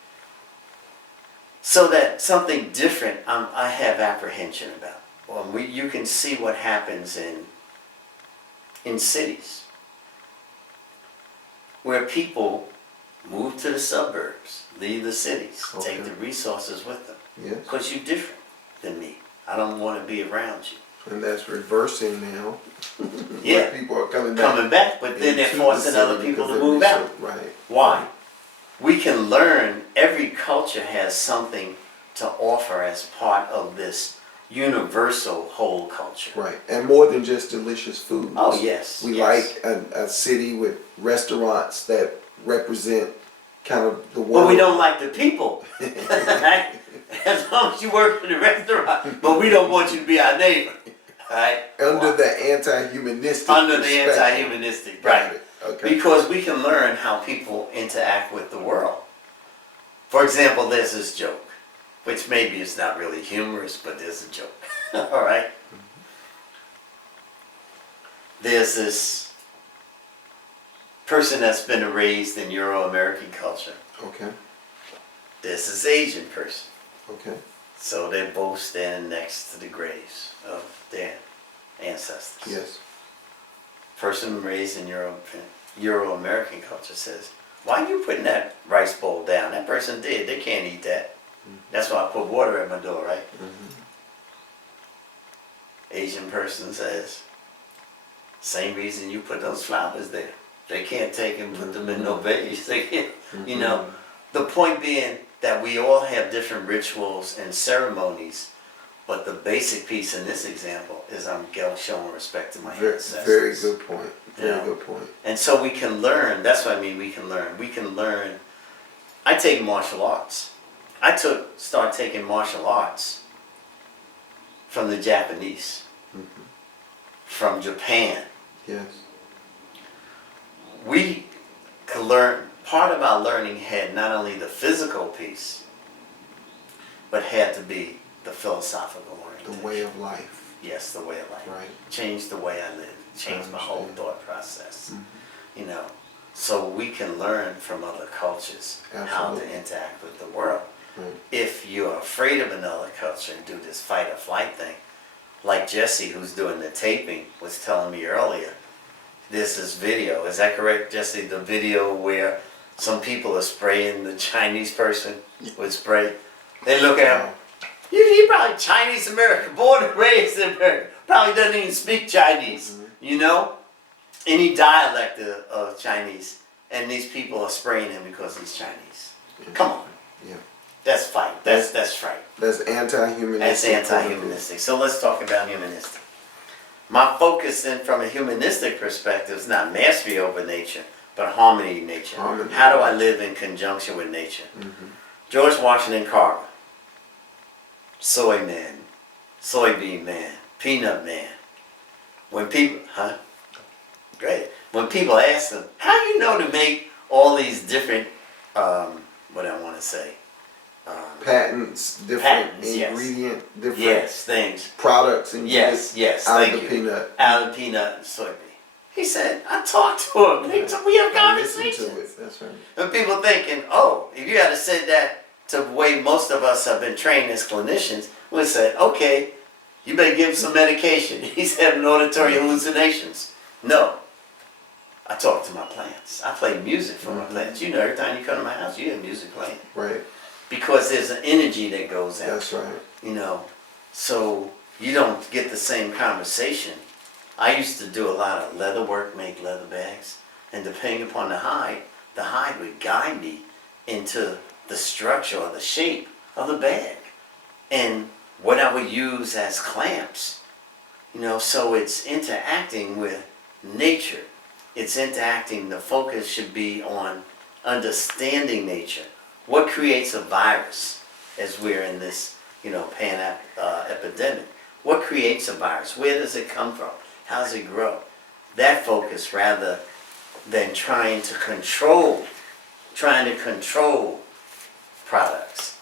So that something different, I have apprehension about. Well, you can see what happens in cities, where people move to the suburbs, leave the cities, take the resources with them. Yes. Because you're different than me. I don't want to be around you. And that's reversing now. Yeah. People are coming back. But then they're forcing other people to move out. Right. Why? We can learn, every culture has something to offer as part of this universal whole culture. Right. And more than just delicious food. Oh, yes. We like a city with restaurants that represent kind of the world. But we don't like the people. As long as you work in the restaurant, but we don't want you to be our neighbor. Right? Under the anti-humanistic. Under the anti-humanistic, right. Okay. Because we can learn how people interact with the world. For example, there's this joke, which maybe is not really humorous, but there's a joke. All right? There's this person that's been raised in Euro-American culture. Okay. There's this Asian person. Okay. So they're both standing next to the graves of their ancestors. Yes. Person raised in Euro-American culture says, "Why are you putting that rice bowl down? That person did. They can't eat that. That's why I put water at my door, right?" Asian person says, "Same reason you put those flowers there. They can't take and put them in no vase. They can't." You know, the point being that we all have different rituals and ceremonies, but the basic piece in this example is I'm showing respect to my ancestors. Very good point. Very good point. And so we can learn. That's what I mean. We can learn. We can learn. I take martial arts. Start taking martial arts from the Japanese, from Japan. Yes. We could learn. Part of our learning had not only the physical piece, but had to be the philosophical orientation. The way of life. Yes, the way of life. Right. Change the way I live. Change my whole thought process. You know, so we can learn from other cultures how to interact with the world. Right. If you're afraid of another culture and do this fight or flight thing, like Jesse, who's doing the taping, was telling me earlier, there's this video. Is that correct, Jesse? The video where some people are spraying the Chinese person with spray. They look at him. He probably Chinese American, born and raised in America. Probably doesn't even speak Chinese, you know? Any dialect of Chinese. And these people are spraying him because he's Chinese. Come on. Yeah. That's fight. That's fright. That's anti-humanistic. That's anti-humanistic. So let's talk about humanistic. My focus then from a humanistic perspective is not mastery over nature, but harmony in nature. Harmony. How do I live in conjunction with nature? George Washington Carver. Soy man, soybean man, peanut man. When people, great. When people ask them, how do you know to make all these different, what I want to say? Patents, different ingredient, different things. Products and yes, out of the peanut. Out of the peanut and soybean. He said, I talked to him. We have conversations. That's right. And people thinking, oh, if you had to say that to the way most of us have been trained as clinicians, we said, okay, you better give him some medication. He's having auditory hallucinations. No. I talk to my plants. I play music for my plants. Every time you come to my house, you have music playing. Right. Because there's an energy that goes out. That's right. you know, so you don't get the same conversation. I used to do a lot of leather work, make leather bags, and depending upon the hide would guide me into the structure or the shape of the bag and what I would use as clamps. You know, so it's interacting with nature. It's interacting, the focus should be on understanding nature. What creates a virus as we're in this, you know, epidemic? What creates a virus? Where does it come from? How does it grow? That focus rather than trying to control products.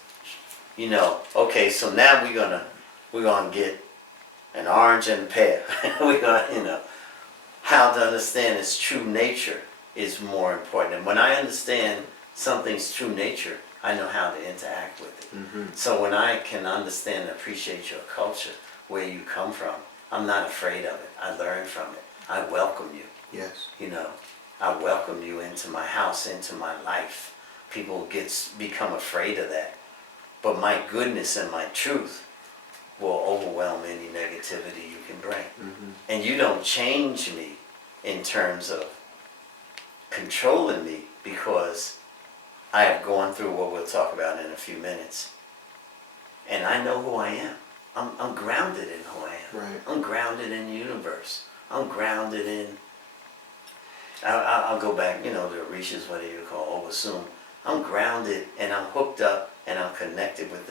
You know, okay, so now we're gonna get an orange and a pear. We're gonna, you know, how to understand its true nature is more important. And when I understand something's true nature, I know how to interact with it. Mm-hmm. So when I can understand and appreciate your culture, where you come from, I'm not afraid of it. I learn from it. I welcome you. Yes. You know, I welcome you into my house, into my life. People become afraid of that. But my goodness and my truth will overwhelm any negativity you can bring. Mm-hmm. And you don't change me in terms of controlling me, because I have gone through what we'll talk about in a few minutes. And I know who I am. I'm grounded in who I am. Right. I'm grounded in the universe. I'm grounded in, I'll go back, you know, the Orishas, whatever you call Obasum. I'm grounded and I'm hooked up and I'm connected with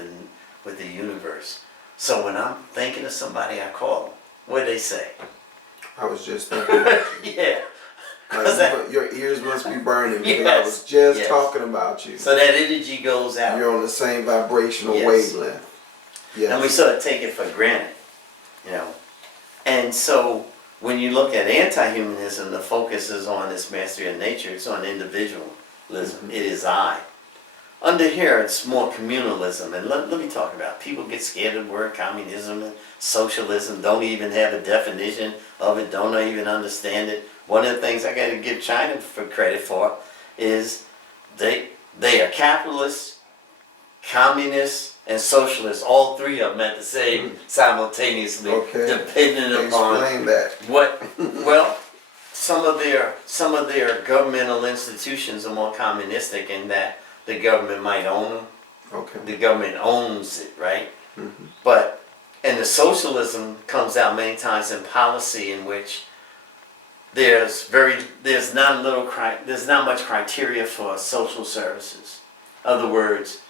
the universe. So when I'm thinking of somebody, I call them. What do they say? I was just thinking about you. Yeah. Like, your ears must be burning because I Yes, was just yes. talking about you. So that energy goes out. You're on the same vibrational Yes. wavelength. Yes. And we sort of take it for granted, you know. And so when you look at anti-humanism, the focus is on this mastery of nature. It's on individualism. Mm-hmm. It is I. Under here, it's more communalism. And let me talk about it. People get scared of the word communism and socialism, don't even have a definition of it, don't even understand it. One of the things I got to give China for credit for is they are capitalists, communists, and socialists. All three of them at the same simultaneously, Okay. depending upon Explain that. what. Well, some of their governmental institutions are more communistic in that the government might own them. Okay. The government owns it, right? Mm-hmm. But and the socialism comes out many times in policy in which there's not much criteria for social services. In other words,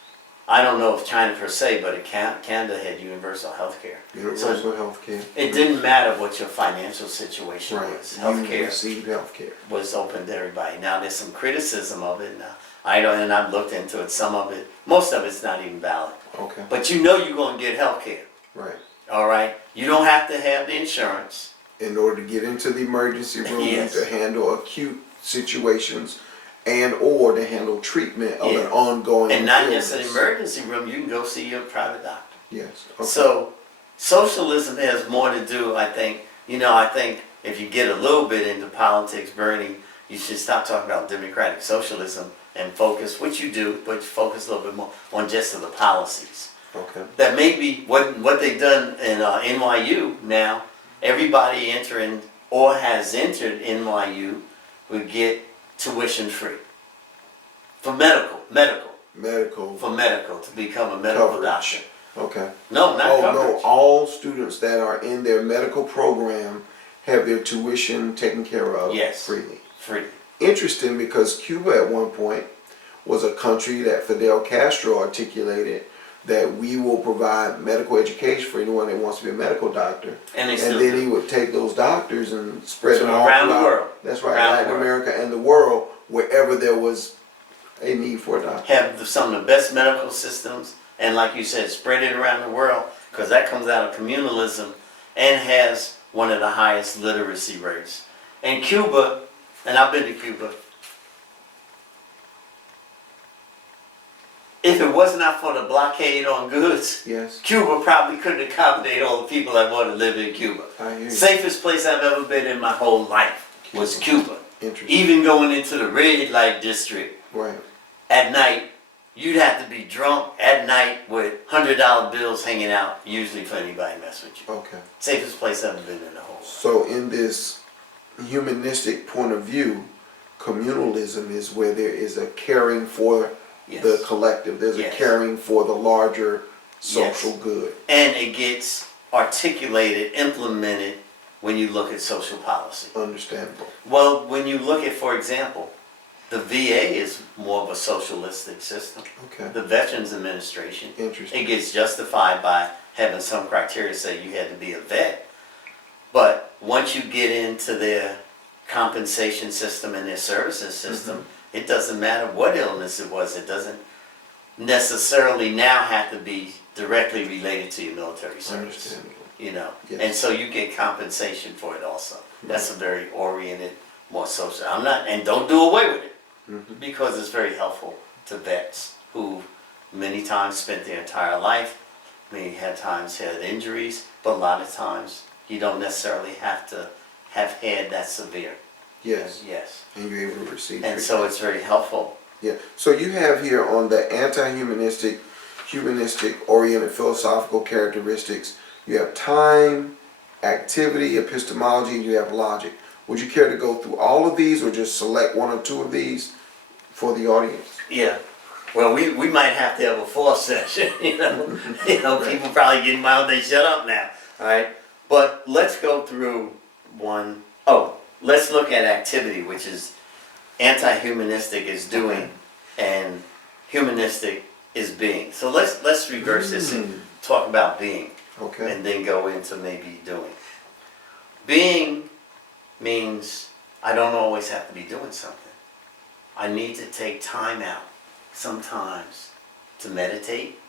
I don't know if China per se, but Canada had universal health care. Universal health care. It didn't matter what your financial situation Right. was. Health You care received health care. was open to everybody. Now there's some criticism of it now. And I've looked into it. Some of it, most of it's not even valid. Okay. But you know you're going to get health care. Right. All right? You don't have to have the insurance. In order to get into the emergency room, Yes. to handle acute situations and or to handle treatment of an ongoing And not illness. just an emergency room, you can go see your private doctor. Yes. Okay. So socialism has more to do, I think, I think if you get a little bit into politics, Bernie, you should stop talking about democratic socialism and focus, which you do, but focus a little bit more on just the policies. Okay. That may be what they've done in NYU now. Everybody entering or has entered NYU would get tuition free for medical to become a medical Coverage. doctor. Okay. No, not coverage. No, all students that are in their medical program have their tuition taken care of freely. Free. Interesting, because Cuba at one point was a country that Fidel Castro articulated that we will provide medical education for anyone that wants to be a medical doctor. And then he would take those doctors and spread them all around the throughout- world. That's right, Around the Latin world. America and the world, wherever there was a need for a doctor. Have some of the best medical systems, and like you said, spread it around the world, because that comes out of communalism and has one of the highest literacy rates. And Cuba, and I've been to Cuba, if it was not for the blockade on goods, Yes, Cuba probably couldn't accommodate all the people that want to live in Cuba. I hear you. Safest place I've ever been in my whole life was Cuba. Interesting. Even going into the red light district Right. at night, you'd have to be drunk at night with $100 bills hanging out, usually for anybody to mess with you. Okay. Safest place I've ever been in the whole world. So in this humanistic point of view, communalism is where there is a caring for the collective. There's a caring for the larger social good. And it gets articulated, implemented when you look at social policy. Understandable. Well, when you look at, for example, the VA is more of a socialistic system. Okay. The Veterans Administration, Interesting. it gets justified by having some criteria say you had to be a vet. But once you get into their compensation system and their services system, it doesn't matter what illness it was. It doesn't necessarily now have to be directly related to your military service. Understandable. You know, Yes. and so you get compensation for it also. That's a very oriented, more social. I'm not, and don't do away with it, because it's very helpful to vets who many times spent their entire life, many times had injuries, but a lot of times you don't necessarily have to have had that severe. Yes. Yes. And you're able to receive And treatment. so it's very helpful. Yeah. So you have here on the anti-humanistic, humanistic-oriented philosophical characteristics, you have time, activity, epistemology, and you have logic. Would you care to go through all of these or just select one or two of these for the audience? Yeah. Well, we might have to have a fourth session, you know. People probably getting wild, they shut up now. All right. But let's go through one. Oh, let's look at activity, which is anti-humanistic is doing and humanistic is being. So let's reverse this and talk about being. Okay. And then go into maybe doing. Being means I don't always have to be doing something. I need to take time out sometimes to meditate.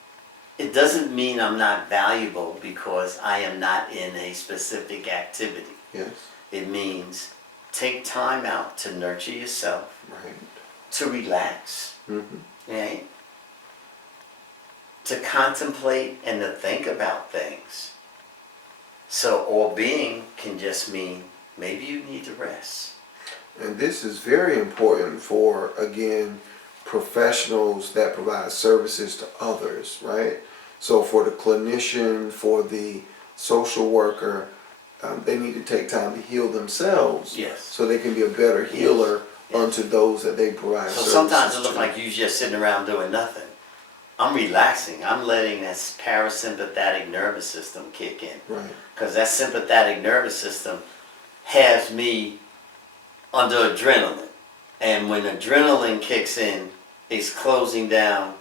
It doesn't mean I'm not valuable because I am not in a specific activity. Yes. It means take time out to nurture yourself, Right. to relax, Mm-hmm. right? To contemplate and to think about things. So all being can just mean maybe you need to rest. And this is very important for, again, professionals that provide services to others, right? So for the clinician, for the social worker, they need to take time to heal themselves. Yes. So they can be a better healer unto those that they provide So services sometimes it looks to. like you just sitting around doing nothing. I'm relaxing. I'm letting that parasympathetic nervous system kick in. Right. Because that sympathetic nervous system has me under adrenaline. And when adrenaline kicks in, it's closing down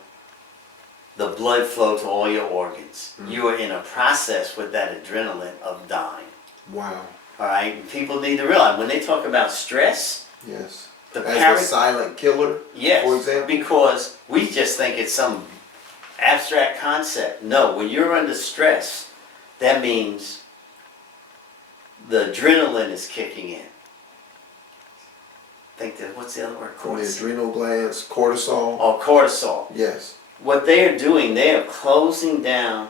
the blood flow to all your organs. You are in a process with that adrenaline of dying. Wow. All right? People need to realize when they talk about stress, Yes. the As the silent killer, yes, for example. because we just think it's some abstract concept. No, when you're under stress, that means the adrenaline is kicking in. Think that, what's the other word? From the Cortisol. adrenal glands, cortisol. Or cortisol. Yes. What they are doing, they are closing down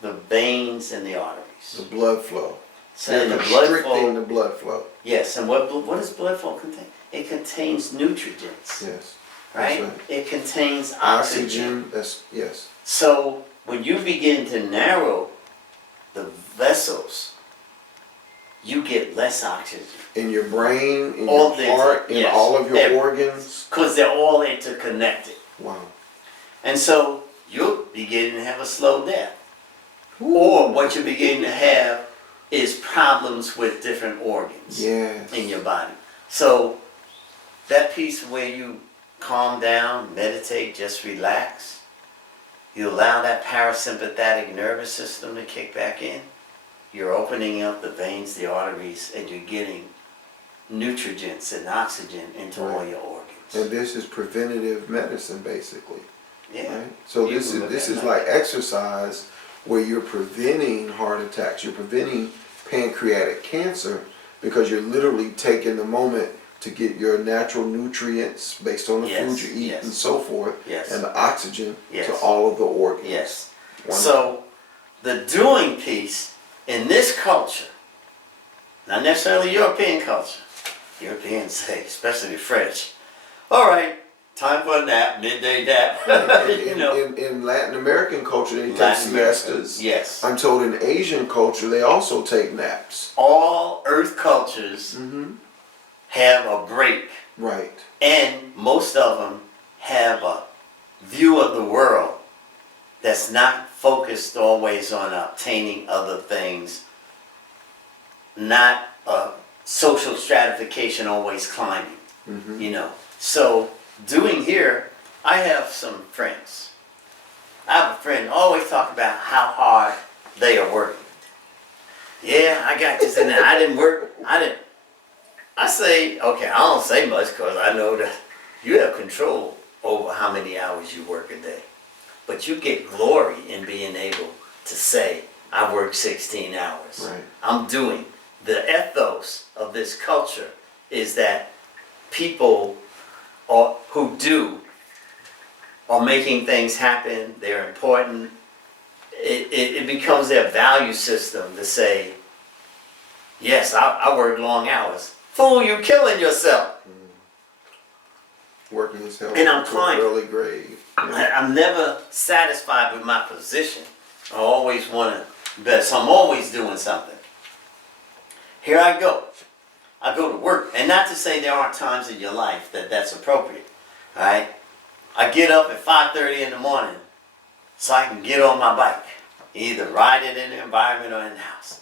the veins and the arteries. The blood flow. So They're the blood constricting flow. the blood flow. Yes, and what does blood flow contain? It contains nutrients, Yes. right? That's right. It contains oxygen. Oxygen. That's yes. So when you begin to narrow the vessels, you get less oxygen. In your brain, in All your the- heart, in yes. all of your Every- organs. Because they're all interconnected. Wow. And so you're beginning to have a slow death. Or what you're beginning to have is problems with different organs Yes. in your body. So that piece where you calm down, meditate, just relax, you allow that parasympathetic nervous system to kick back in, you're opening up the veins, the arteries, and you're getting nutrients and oxygen into all your organs. And this is preventative medicine, basically. Yeah. Right? So You this can is look this at is it like like exercise where you're preventing heart attacks. You're preventing pancreatic cancer because you're literally taking the moment to get your natural nutrients based on the Yes, food you eat yes. and so forth, Yes. and the oxygen Yes. to all of the organs. Yes. Wonderful. So the doing piece in this culture, not necessarily European culture, Europeans say, especially the French, all right, time for a nap, midday nap. In Latin American culture, they take Latin America, siestas. yes. I'm told in Asian culture, they also take naps. All earth cultures have a break. Right. And most of them have a view of the world that's not focused always on obtaining other things, not social stratification always climbing, So doing here, I have some friends. I have a friend always talk about how hard they are working. Yeah, I got this and that. I didn't work. I say, okay, I don't say much because I know that you have control over how many hours you work a day. But you get glory in being able to say, I work 16 hours. Right. I'm doing. The ethos of this culture is that people who are making things happen, they're important. It becomes their value system to say, yes, I work long hours. Fool, you killing yourself. Working yourself And I'm to climbing. an early grave. I'm never satisfied with my position. I always want to better, so I'm always doing something. Here I go. I go to work, and not to say there aren't times in your life that's appropriate. All right, I get up at 5:30 in the morning so I can get on my bike, either ride it in the environment or in the house.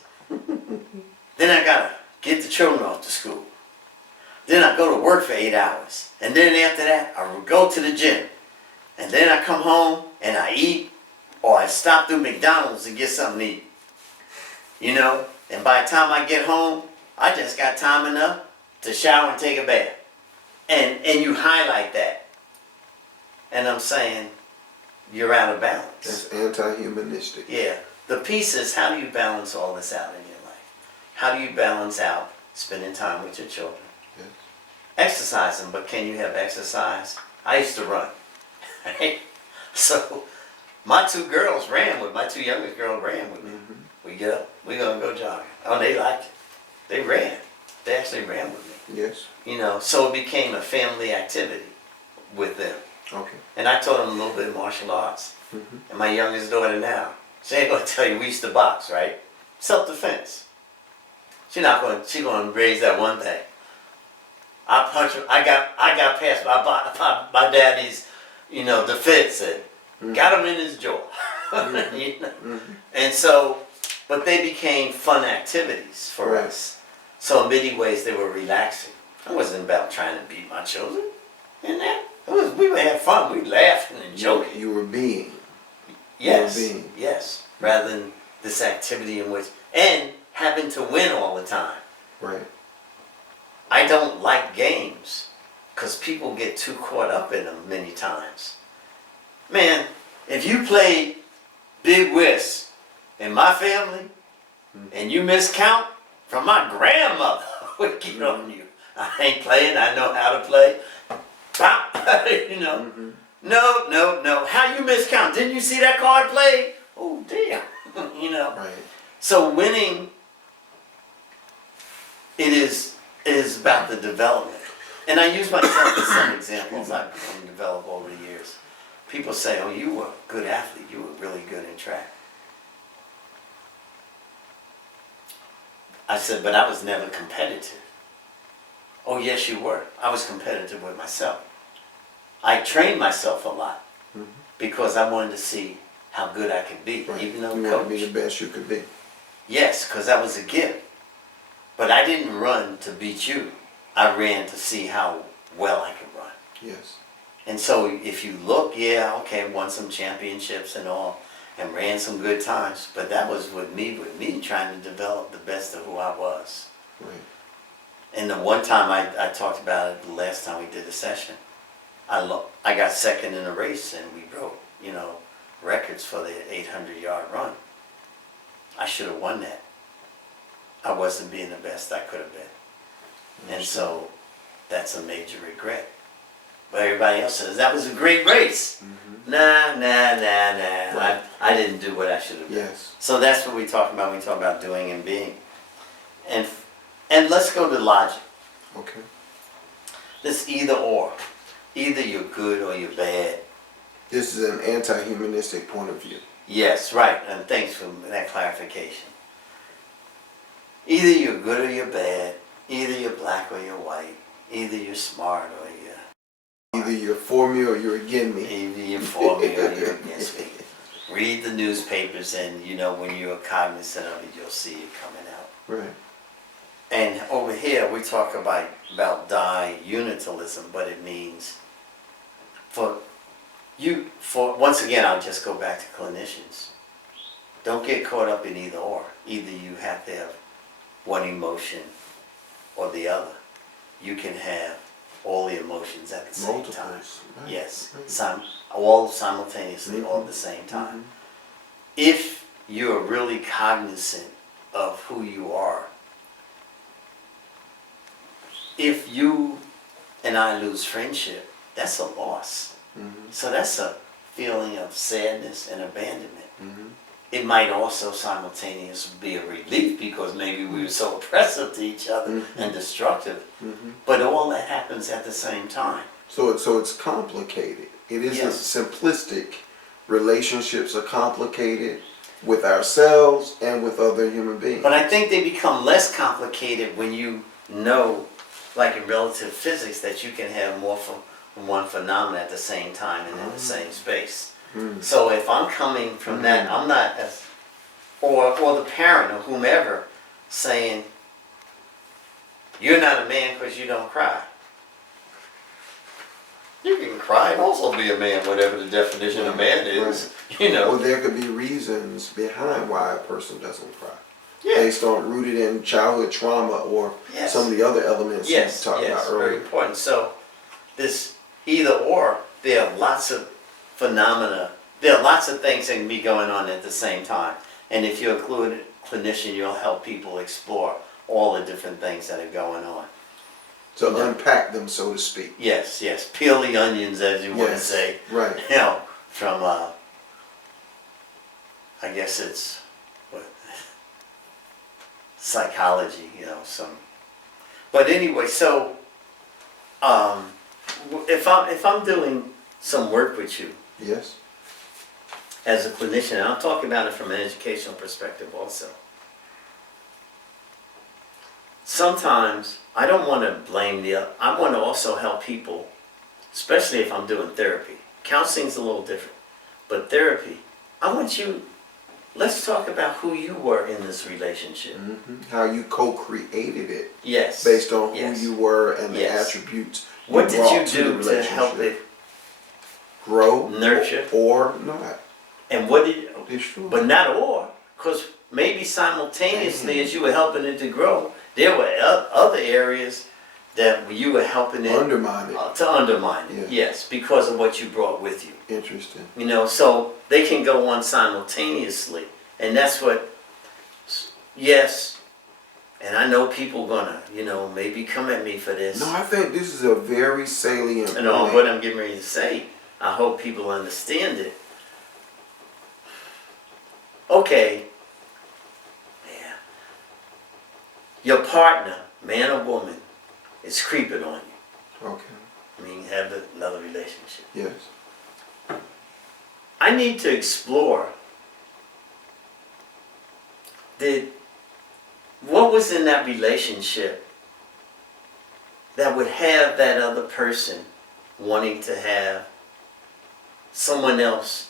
Then I gotta get the children off to school. Then I go to work for 8 hours, and then after that I will go to the gym, and then I come home and I eat, or I stop through McDonald's and get something to eat. And by the time I get home, I just got time enough to shower and take a bath. And you highlight that. And I'm saying, you're out of balance. That's anti-humanistic. Yeah. The piece is, how do you balance all this out in your life? How do you balance out spending time with your children? Yes. Exercising, but can you have exercise? I used to run. So my two youngest girls ran with me. We get up, we're gonna go jogging. Oh, they liked it. They ran. They actually ran with me. Yes. So it became a family activity with them. Okay. And I taught them a little bit of martial arts. And my youngest daughter now, she ain't gonna tell you we used to box, right? Self-defense. She's gonna raise that one thing. I punch her. I got past my daddy's, defense and got him in his jaw. And so, but they became fun activities for us. So in many ways they were relaxing. It wasn't about trying to beat my children. And we would have fun. We laughing and joking. You were being. Yes. You were being. Yes. Rather than this activity in which, and having to win all the time. Right. I don't like games because people get too caught up in them many times. Man, if you play Big Whist in my family and you miscount, from my grandmother would get on you. I ain't playing, I know how to play. Pop, No. How you miscount? Didn't you see that card played? Oh, damn. Right. So winning, it is about the development. And I use myself as some examples I've developed over the years. People say, oh, you were a good athlete. You were really good in track. I said, but I was never competitive. Oh, yes, you were. I was competitive with myself. I trained myself a lot because I wanted to see how good I could be, Right. even though you want to be the best you could be. Yes, because that was a gift. But I didn't run to beat you. I ran to see how well I could run. Yes. And so if you look, won some championships and all, and ran some good times. But that was with me trying to develop the best of who I was. Right. And the one time I talked about it, the last time we did a session, I got second in a race and we broke, records for the 800-yard run. I should have won that. I wasn't being the best I could have been. And so that's a major regret. But everybody else says, that was a great race. Nah. Right. I didn't do what I should have done. Yes. So that's what we talk about when we talk about doing and being. And let's go to logic. Okay. This either or. Either you're good or you're bad. This is an anti-humanistic point of view. Yes, right, and thanks for that clarification. Either you're good or you're bad. Either you're black or you're white. Either you're smart or Either you're for me or you're against me. either you're for me or you're against me. Read the newspapers, and you know, when you're cognizant of it, you'll see it coming out. Right. And over here, we talk about unitalism, but it means once again, I'll just go back to clinicians. Don't get caught up in either or. Either you have to have one emotion or the other. You can have all the emotions at the same time. Multiples. Right. Yes, Right. all simultaneously, all at the same time. Mhm. If you're really cognizant of who you are, if you and I lose friendship, that's a loss. Mhm. So that's a feeling of sadness and abandonment. Mhm. It might also simultaneously be a relief because maybe we were so oppressive to each other Mhm. and destructive. Mhm. But all that happens at the same time. So it's complicated. It isn't Yes. simplistic. Relationships are complicated with ourselves and with other human beings. But I think they become less complicated when you know, like in relative physics, that you can have more from one phenomenon at the same time and in the same space. Mm. So if I'm coming from that, I'm not as, or the parent or whomever saying, you're not a man because you don't cry. You can cry and also be a man, whatever the definition of man is. You know. Well, there could be reasons behind why a person doesn't cry. Yeah. Based on rooted in childhood trauma or Yes. some of the other elements Yes, you talked yes, about very earlier. important. So this either or, there are lots of phenomena, there are lots of things that can be going on at the same time. And if you're a clinician, you'll help people explore all the different things that are going on. To Yeah. unpack them, so to speak. Yes, yes, peel the onions, as you want to Yes. say. Right. You know, from, I guess it's, what, psychology, you know, some. But anyway, so, if I'm doing some work with you Yes. as a clinician, and I'm talking about it from an educational perspective also. Sometimes I don't want to blame I want to also help people, especially if I'm doing therapy. Counseling's a little different, but therapy, I want you, let's talk about who you were in this relationship. Hmm. How you co-created it Yes. based on who Yes. you were and the Yes. attributes What did you brought to the do to help relationship. it Grow, nurture? or not. And what did, Destroy. but not or, because maybe simultaneously Mhm. as you were helping it to grow, there were other areas that you were helping it Undermine it. to undermine it. Yeah. Yes, because of what you brought with you. Interesting. You know, so they can go on simultaneously, and that's what. Yes, and I know people gonna, you know, maybe come at me for this. No, I think this is a very salient And on point. what I'm getting ready to say, I hope people understand it. Okay. Yeah. Your partner, man or woman, is creeping on you. Okay. I mean, have another relationship. Yes. I need to explore what was in that relationship that would have that other person wanting to have someone else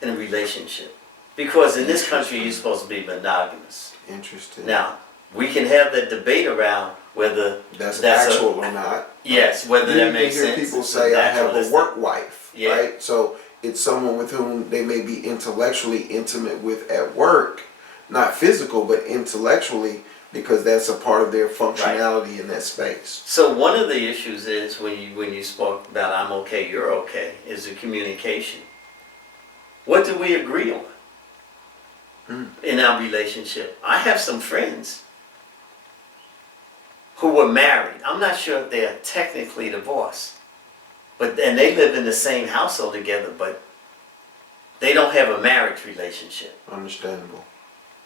in a relationship. Because in this country, you're supposed to be monogamous. Interesting. Now, we can have the debate around whether that's a- actual or not. yes, whether You that even makes hear sense. people It's say, "I have a naturalistic. work wife," Yeah. right? So it's someone with whom they may be intellectually intimate with at work, not physical, but intellectually, because that's a part of their functionality in that space. So one of the issues is when you spoke about I'm okay, you're okay, is the communication. What do we agree on in our relationship? I have some friends who were married. I'm not sure if they're technically divorced, and they live in the same household together, but they don't have a marriage relationship. Understandable.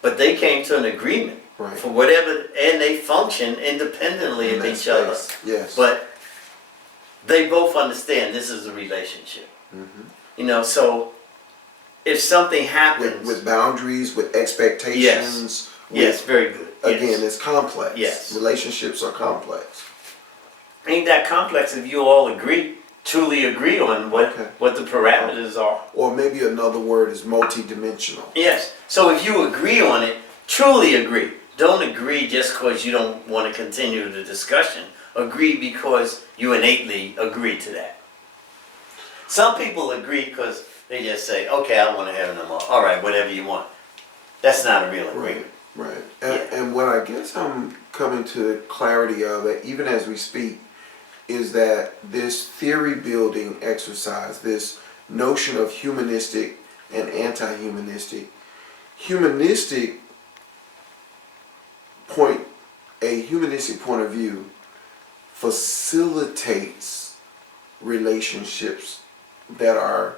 But they came to an agreement Right. for whatever, and they function independently In of that each other. space. Yes. But they both understand this is a relationship. Mm-hmm. You know, so if something happens... With boundaries, with expectations. Yes, yes, very good. Again, Yes. it's complex. Yes. Relationships are complex. Ain't that complex if you all truly agree on what the parameters are. Or maybe another word is multidimensional. Yes. So if you agree on it, truly agree. Don't agree just because you don't want to continue the discussion. Agree because you innately agree to that. Some people agree because they just say, okay, I want to have no more. All right, whatever you want. That's not a real agreement. Right. And what I guess I'm coming to the clarity of it, even as we speak, is that this theory building exercise, this notion of humanistic and anti-humanistic, humanistic a humanistic point of view facilitates relationships that are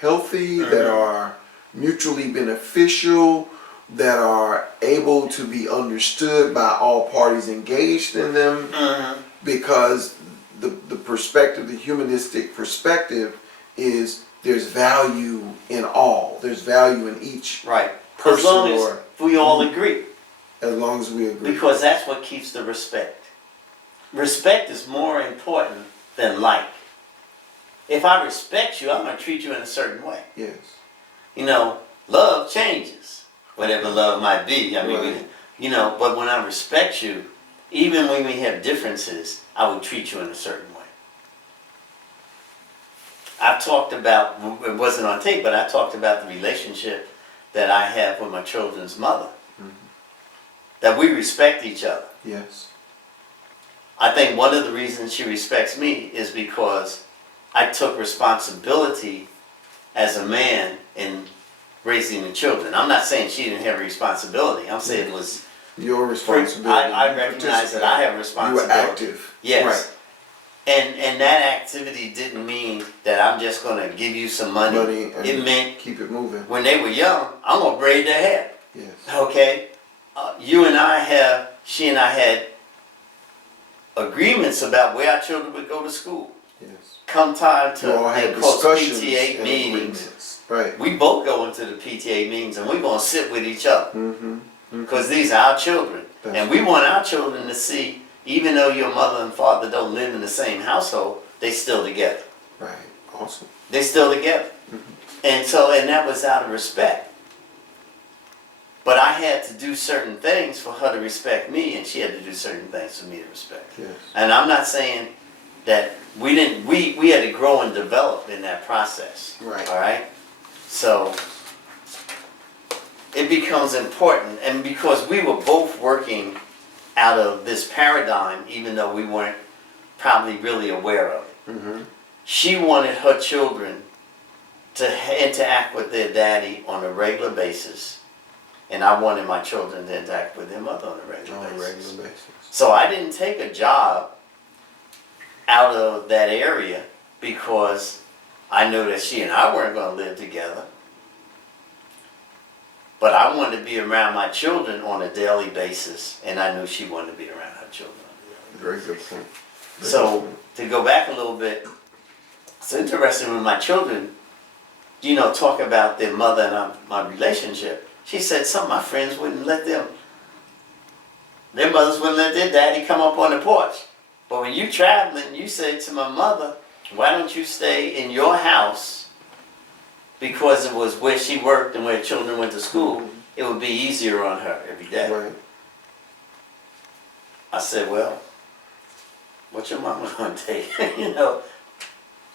healthy, that are mutually beneficial, that are able to be understood by all parties engaged in them, because the perspective, the humanistic perspective, is there's value in all. There's value in each person. As long as we all agree. As long as we agree. Because that's what keeps the respect. Respect is more important than like. If I respect you, I'm going to treat you in a certain way. Yes. You know, love changes. Whatever love might be. I mean, but when I respect you, even when we have differences, I would treat you in a certain way. I talked about, it wasn't on tape, but I talked about the relationship that I have with my children's mother. That we respect each other. Yes. I think one of the reasons she respects me is because I took responsibility as a man in raising the children. I'm not saying she didn't have responsibility. I'm saying it was your responsibility. I recognize that I have responsibility. You were active. Yes. Right. And that activity didn't mean that I'm just going to give you some money. It meant keep it moving. When they were young, I'm going to braid their hair. Yes. Okay? She and I had agreements about where our children would go to school. Yes. Come time to discussions PTA meetings. Right. We both go into the PTA meetings and we're going to sit with each other. Because these are our children. And we want our children to see, even though your mother and father don't live in the same household, they still together. Right. Awesome. They still together. And that was out of respect. But I had to do certain things for her to respect me, and she had to do certain things for me to respect. Yes. And I'm not saying that we had to grow and develop in that process. Right. All right? So it becomes important, and because we were both working out of this paradigm, even though we weren't probably really aware of it. She wanted her children to interact with their daddy on a regular basis. And I wanted my children to interact with their mother on a regular basis. So I didn't take a job out of that area because I knew that she and I weren't going to live together. But I wanted to be around my children on a daily basis, and I knew she wanted to be around her children on a daily basis. Very good point. So, to go back a little bit, it's interesting when my children, talk about their mother and my relationship. She said some of my friends wouldn't let their mothers wouldn't let their daddy come up on the porch. But when you traveling, you say to my mother, why don't you stay in your house? Because it was where she worked and where children went to school, it would be easier on her every day. Right. I said, well, what's your mama gonna take?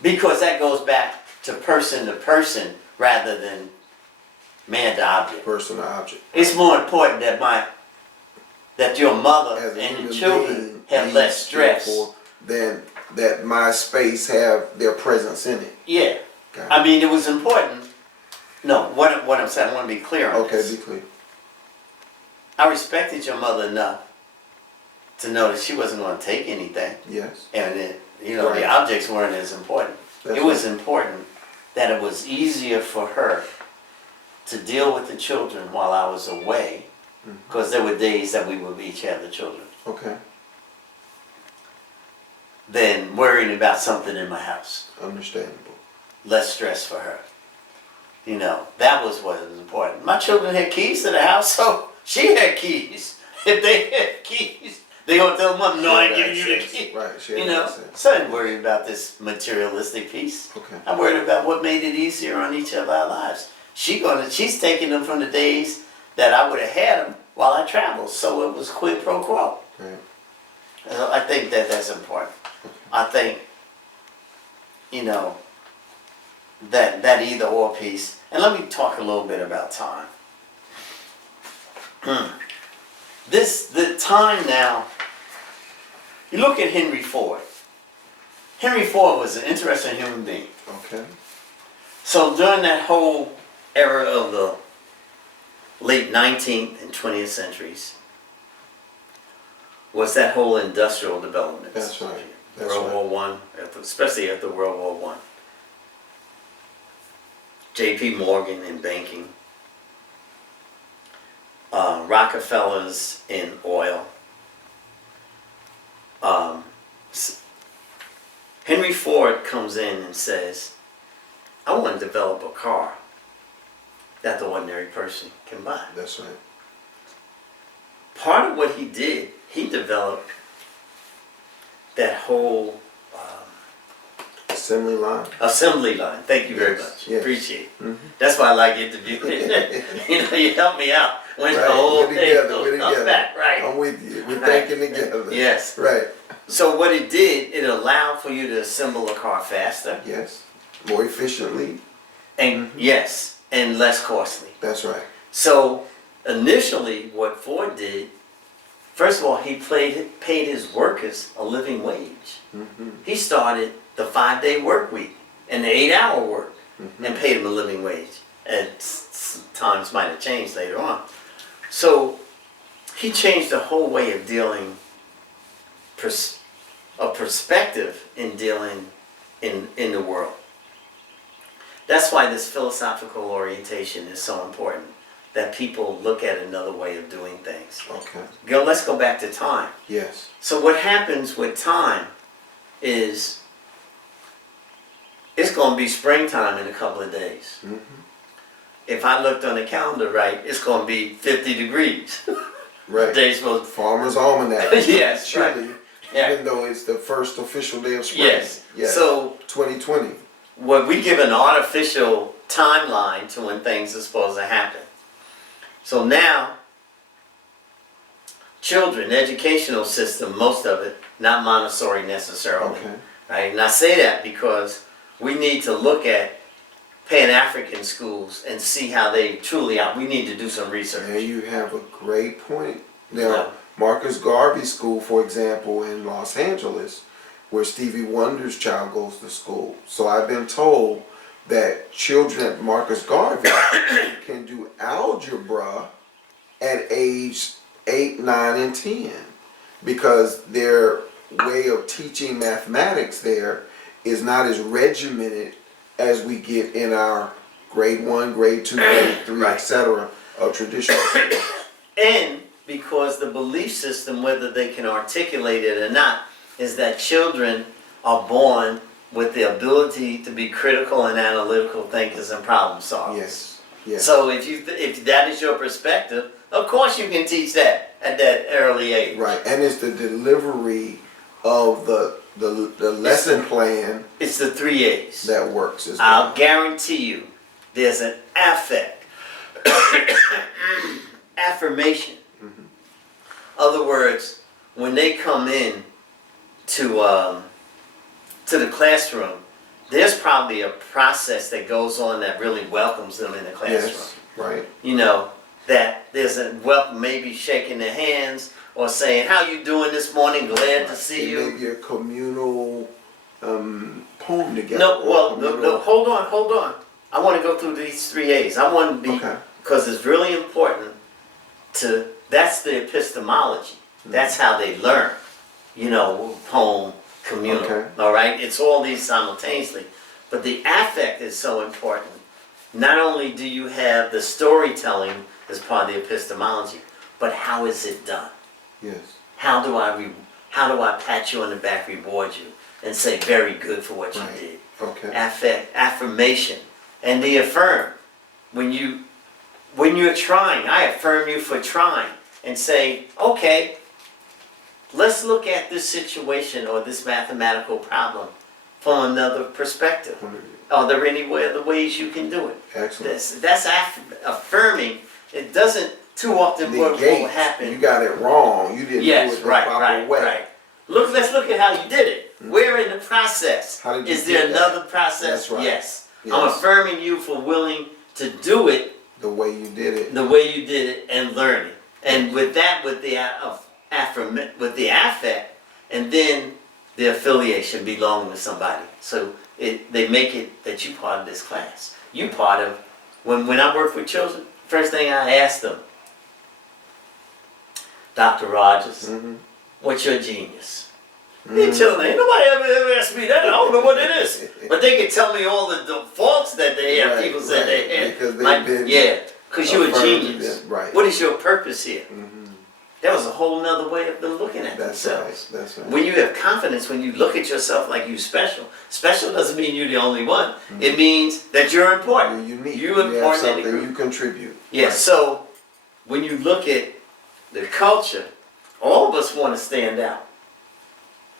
Because that goes back to person rather than man to object. Person to object. It's more important that your mother and your children have less stress than that my space have their presence in it. Yeah. Okay. I mean, it was important. No, what I'm saying, I want to be clear on this. Okay, be clear. I respected your mother enough to know that she wasn't going to take anything. Yes. And the objects weren't as important. It was important that it was easier for her to deal with the children while I was away, because there were days that we would each have the children. Okay. than worrying about something in my house. Understandable. Less stress for her. You know, that was what was important. My children had keys to the house, so she had keys. If they had keys, they gonna tell mom, no, I ain't giving you the keys. Right, she You had know, access. so I didn't worry about this materialistic piece. Okay. I'm worried about what made it easier on each of our lives. She's taking them from the days that I would have had them while I traveled. So it was quid pro quo. Right. I think that that's important. I think, you know, that either or piece. And let me talk a little bit about time. The time now, you look at Henry Ford. Henry Ford was an interesting human being. Okay. So during that whole era of the late 19th and 20th centuries, was that whole industrial development. That's right. That's World right. War One, especially after World War One. J.P. Morgan in banking, Rockefellers in oil. Henry Ford comes in and says, I want to develop a car that the ordinary person can buy. That's right. Part of what he did, he developed that whole Assembly line. assembly line. Thank you very Yes, much. yes. Appreciate it. Mm-hmm. That's why I like interviewing. You know, you help me out when the Right, whole we're thing together, goes we're together. back. Right. I'm with you. We're Right. thinking together. Yes. Right. So what it did, it allowed for you to assemble a car faster Yes. More efficiently. and yes, and less costly. That's right. So initially, what Ford did, first of all, he paid his workers a living wage. Mm-hmm. He started the 5-day work week and the 8-hour work and paid him a living wage. And times might have changed later on. So he changed the whole way of dealing, a perspective in dealing in the world. That's why this philosophical orientation is so important, that people look at another way of doing things. Okay. Let's go back to time. Yes. So what happens with time is it's going to be springtime in a couple of days. Mm-hmm. If I looked on the calendar right, it's going to be 50 degrees. Right. Days supposed Farmer's Almanac. Yes, Surely. right. Yeah. Even though it's the first official day of spring. Yes. Yes. So 2020. what we give an artificial timeline to when things are supposed to happen. So now, children, educational system, most of it, not Montessori necessarily. Okay. Right? And I say that because we need to look at Pan-African schools and see how they truly are. We need to do some research. There you have a great point. Now, Yeah. Marcus Garvey School, for example, in Los Angeles, where Stevie Wonder's child goes to school. So I've been told that children at Marcus Garvey can do algebra at age 8, 9, and 10 because their way of teaching mathematics there is not as regimented as we get in our grade 1, grade 2, grade 3, Right. etc. of traditional schools. And because the belief system, whether they can articulate it or not, is that children are born with the ability to be critical and analytical thinkers and problem solvers. Yes. Yes. So if that is your perspective, of course you can teach that at that early age. Right, and it's the delivery of the lesson plan It's the 3 A's. that works as well. I'll guarantee you there's an affect, affirmation. Other words, when they come in to the classroom, there's probably a process that goes on that really welcomes them in the classroom. Yes, right. You know, that there's a welcome, maybe shaking their hands or saying, how you doing this morning, glad to see It you. may be a communal poem together. No, or well, communal- no, hold on. I want to go through these 3 A's. I want to be, Okay. because it's really important that's the epistemology. That's how they learn. You know, poem, communal. Okay. All right? It's all these simultaneously. But the affect is so important. Not only do you have the storytelling as part of the epistemology, but how is it done? Yes. How how do I pat you on the back, reward you, and say very good for what you Right. did. Okay. Affirmation, and the affirm. When you're trying, I affirm you for trying, and say, okay, let's look at this situation or this mathematical problem from another perspective. Are there any other ways you can do it? Excellent. That's affirming. It doesn't too often what will happen. You got it wrong. You didn't do it the proper way. Right. Let's look at how you did it. Where in the process? How did you Is there get that? another process? That's right. Yes. Yes. I'm affirming you for willing to do it The way you did it. the way you did it and learn it. And with that, with the affect, and then the affiliation, belonging to somebody. So they make it that you part of this class. You part of, when I work with children, first thing I ask them, Dr. Rogers, what's your genius? They're telling me, ain't nobody ever asked me that. I don't know what it is. But they can tell me all the faults that they have. Right, People said they had. because they've been because you're a affirmed genius. them, right. What is your purpose here? That was a whole nother way of them looking at That's themselves. right. That's right. When you have confidence, when you look at yourself like you're special, special doesn't mean you're the only one. It means that you're important. You're unique. You're You have important in the something group. you contribute. Yeah, Right. so when you look at the culture, all of us want to stand out.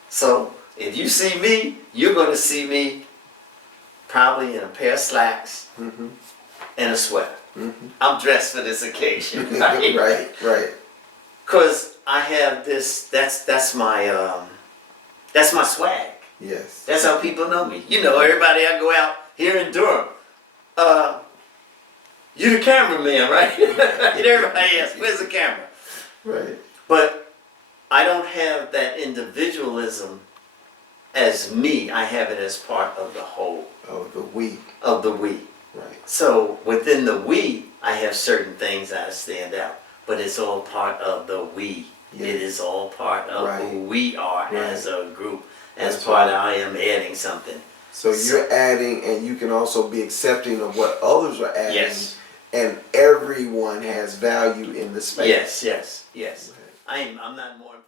So if you see me, you're going to see me probably in a pair of slacks and a sweater. I'm dressed for this occasion, right? Right. Because I have this. That's my swag. Yes. That's how people know me. You know, everybody I go out here in Durham. You the cameraman, right? And everybody asks, where's the camera? Right. But I don't have that individualism as me. I have it as part of the whole. Oh, the we. Of the we. Right. So within the we, I have certain things that stand out. But it's all part of the we. Yes. It is all part of who we are as a group. As That's part right. of I am adding something. So you're adding, and you can also be accepting of what others are adding. Yes. And everyone has value in the space. Yes. I'm not more important.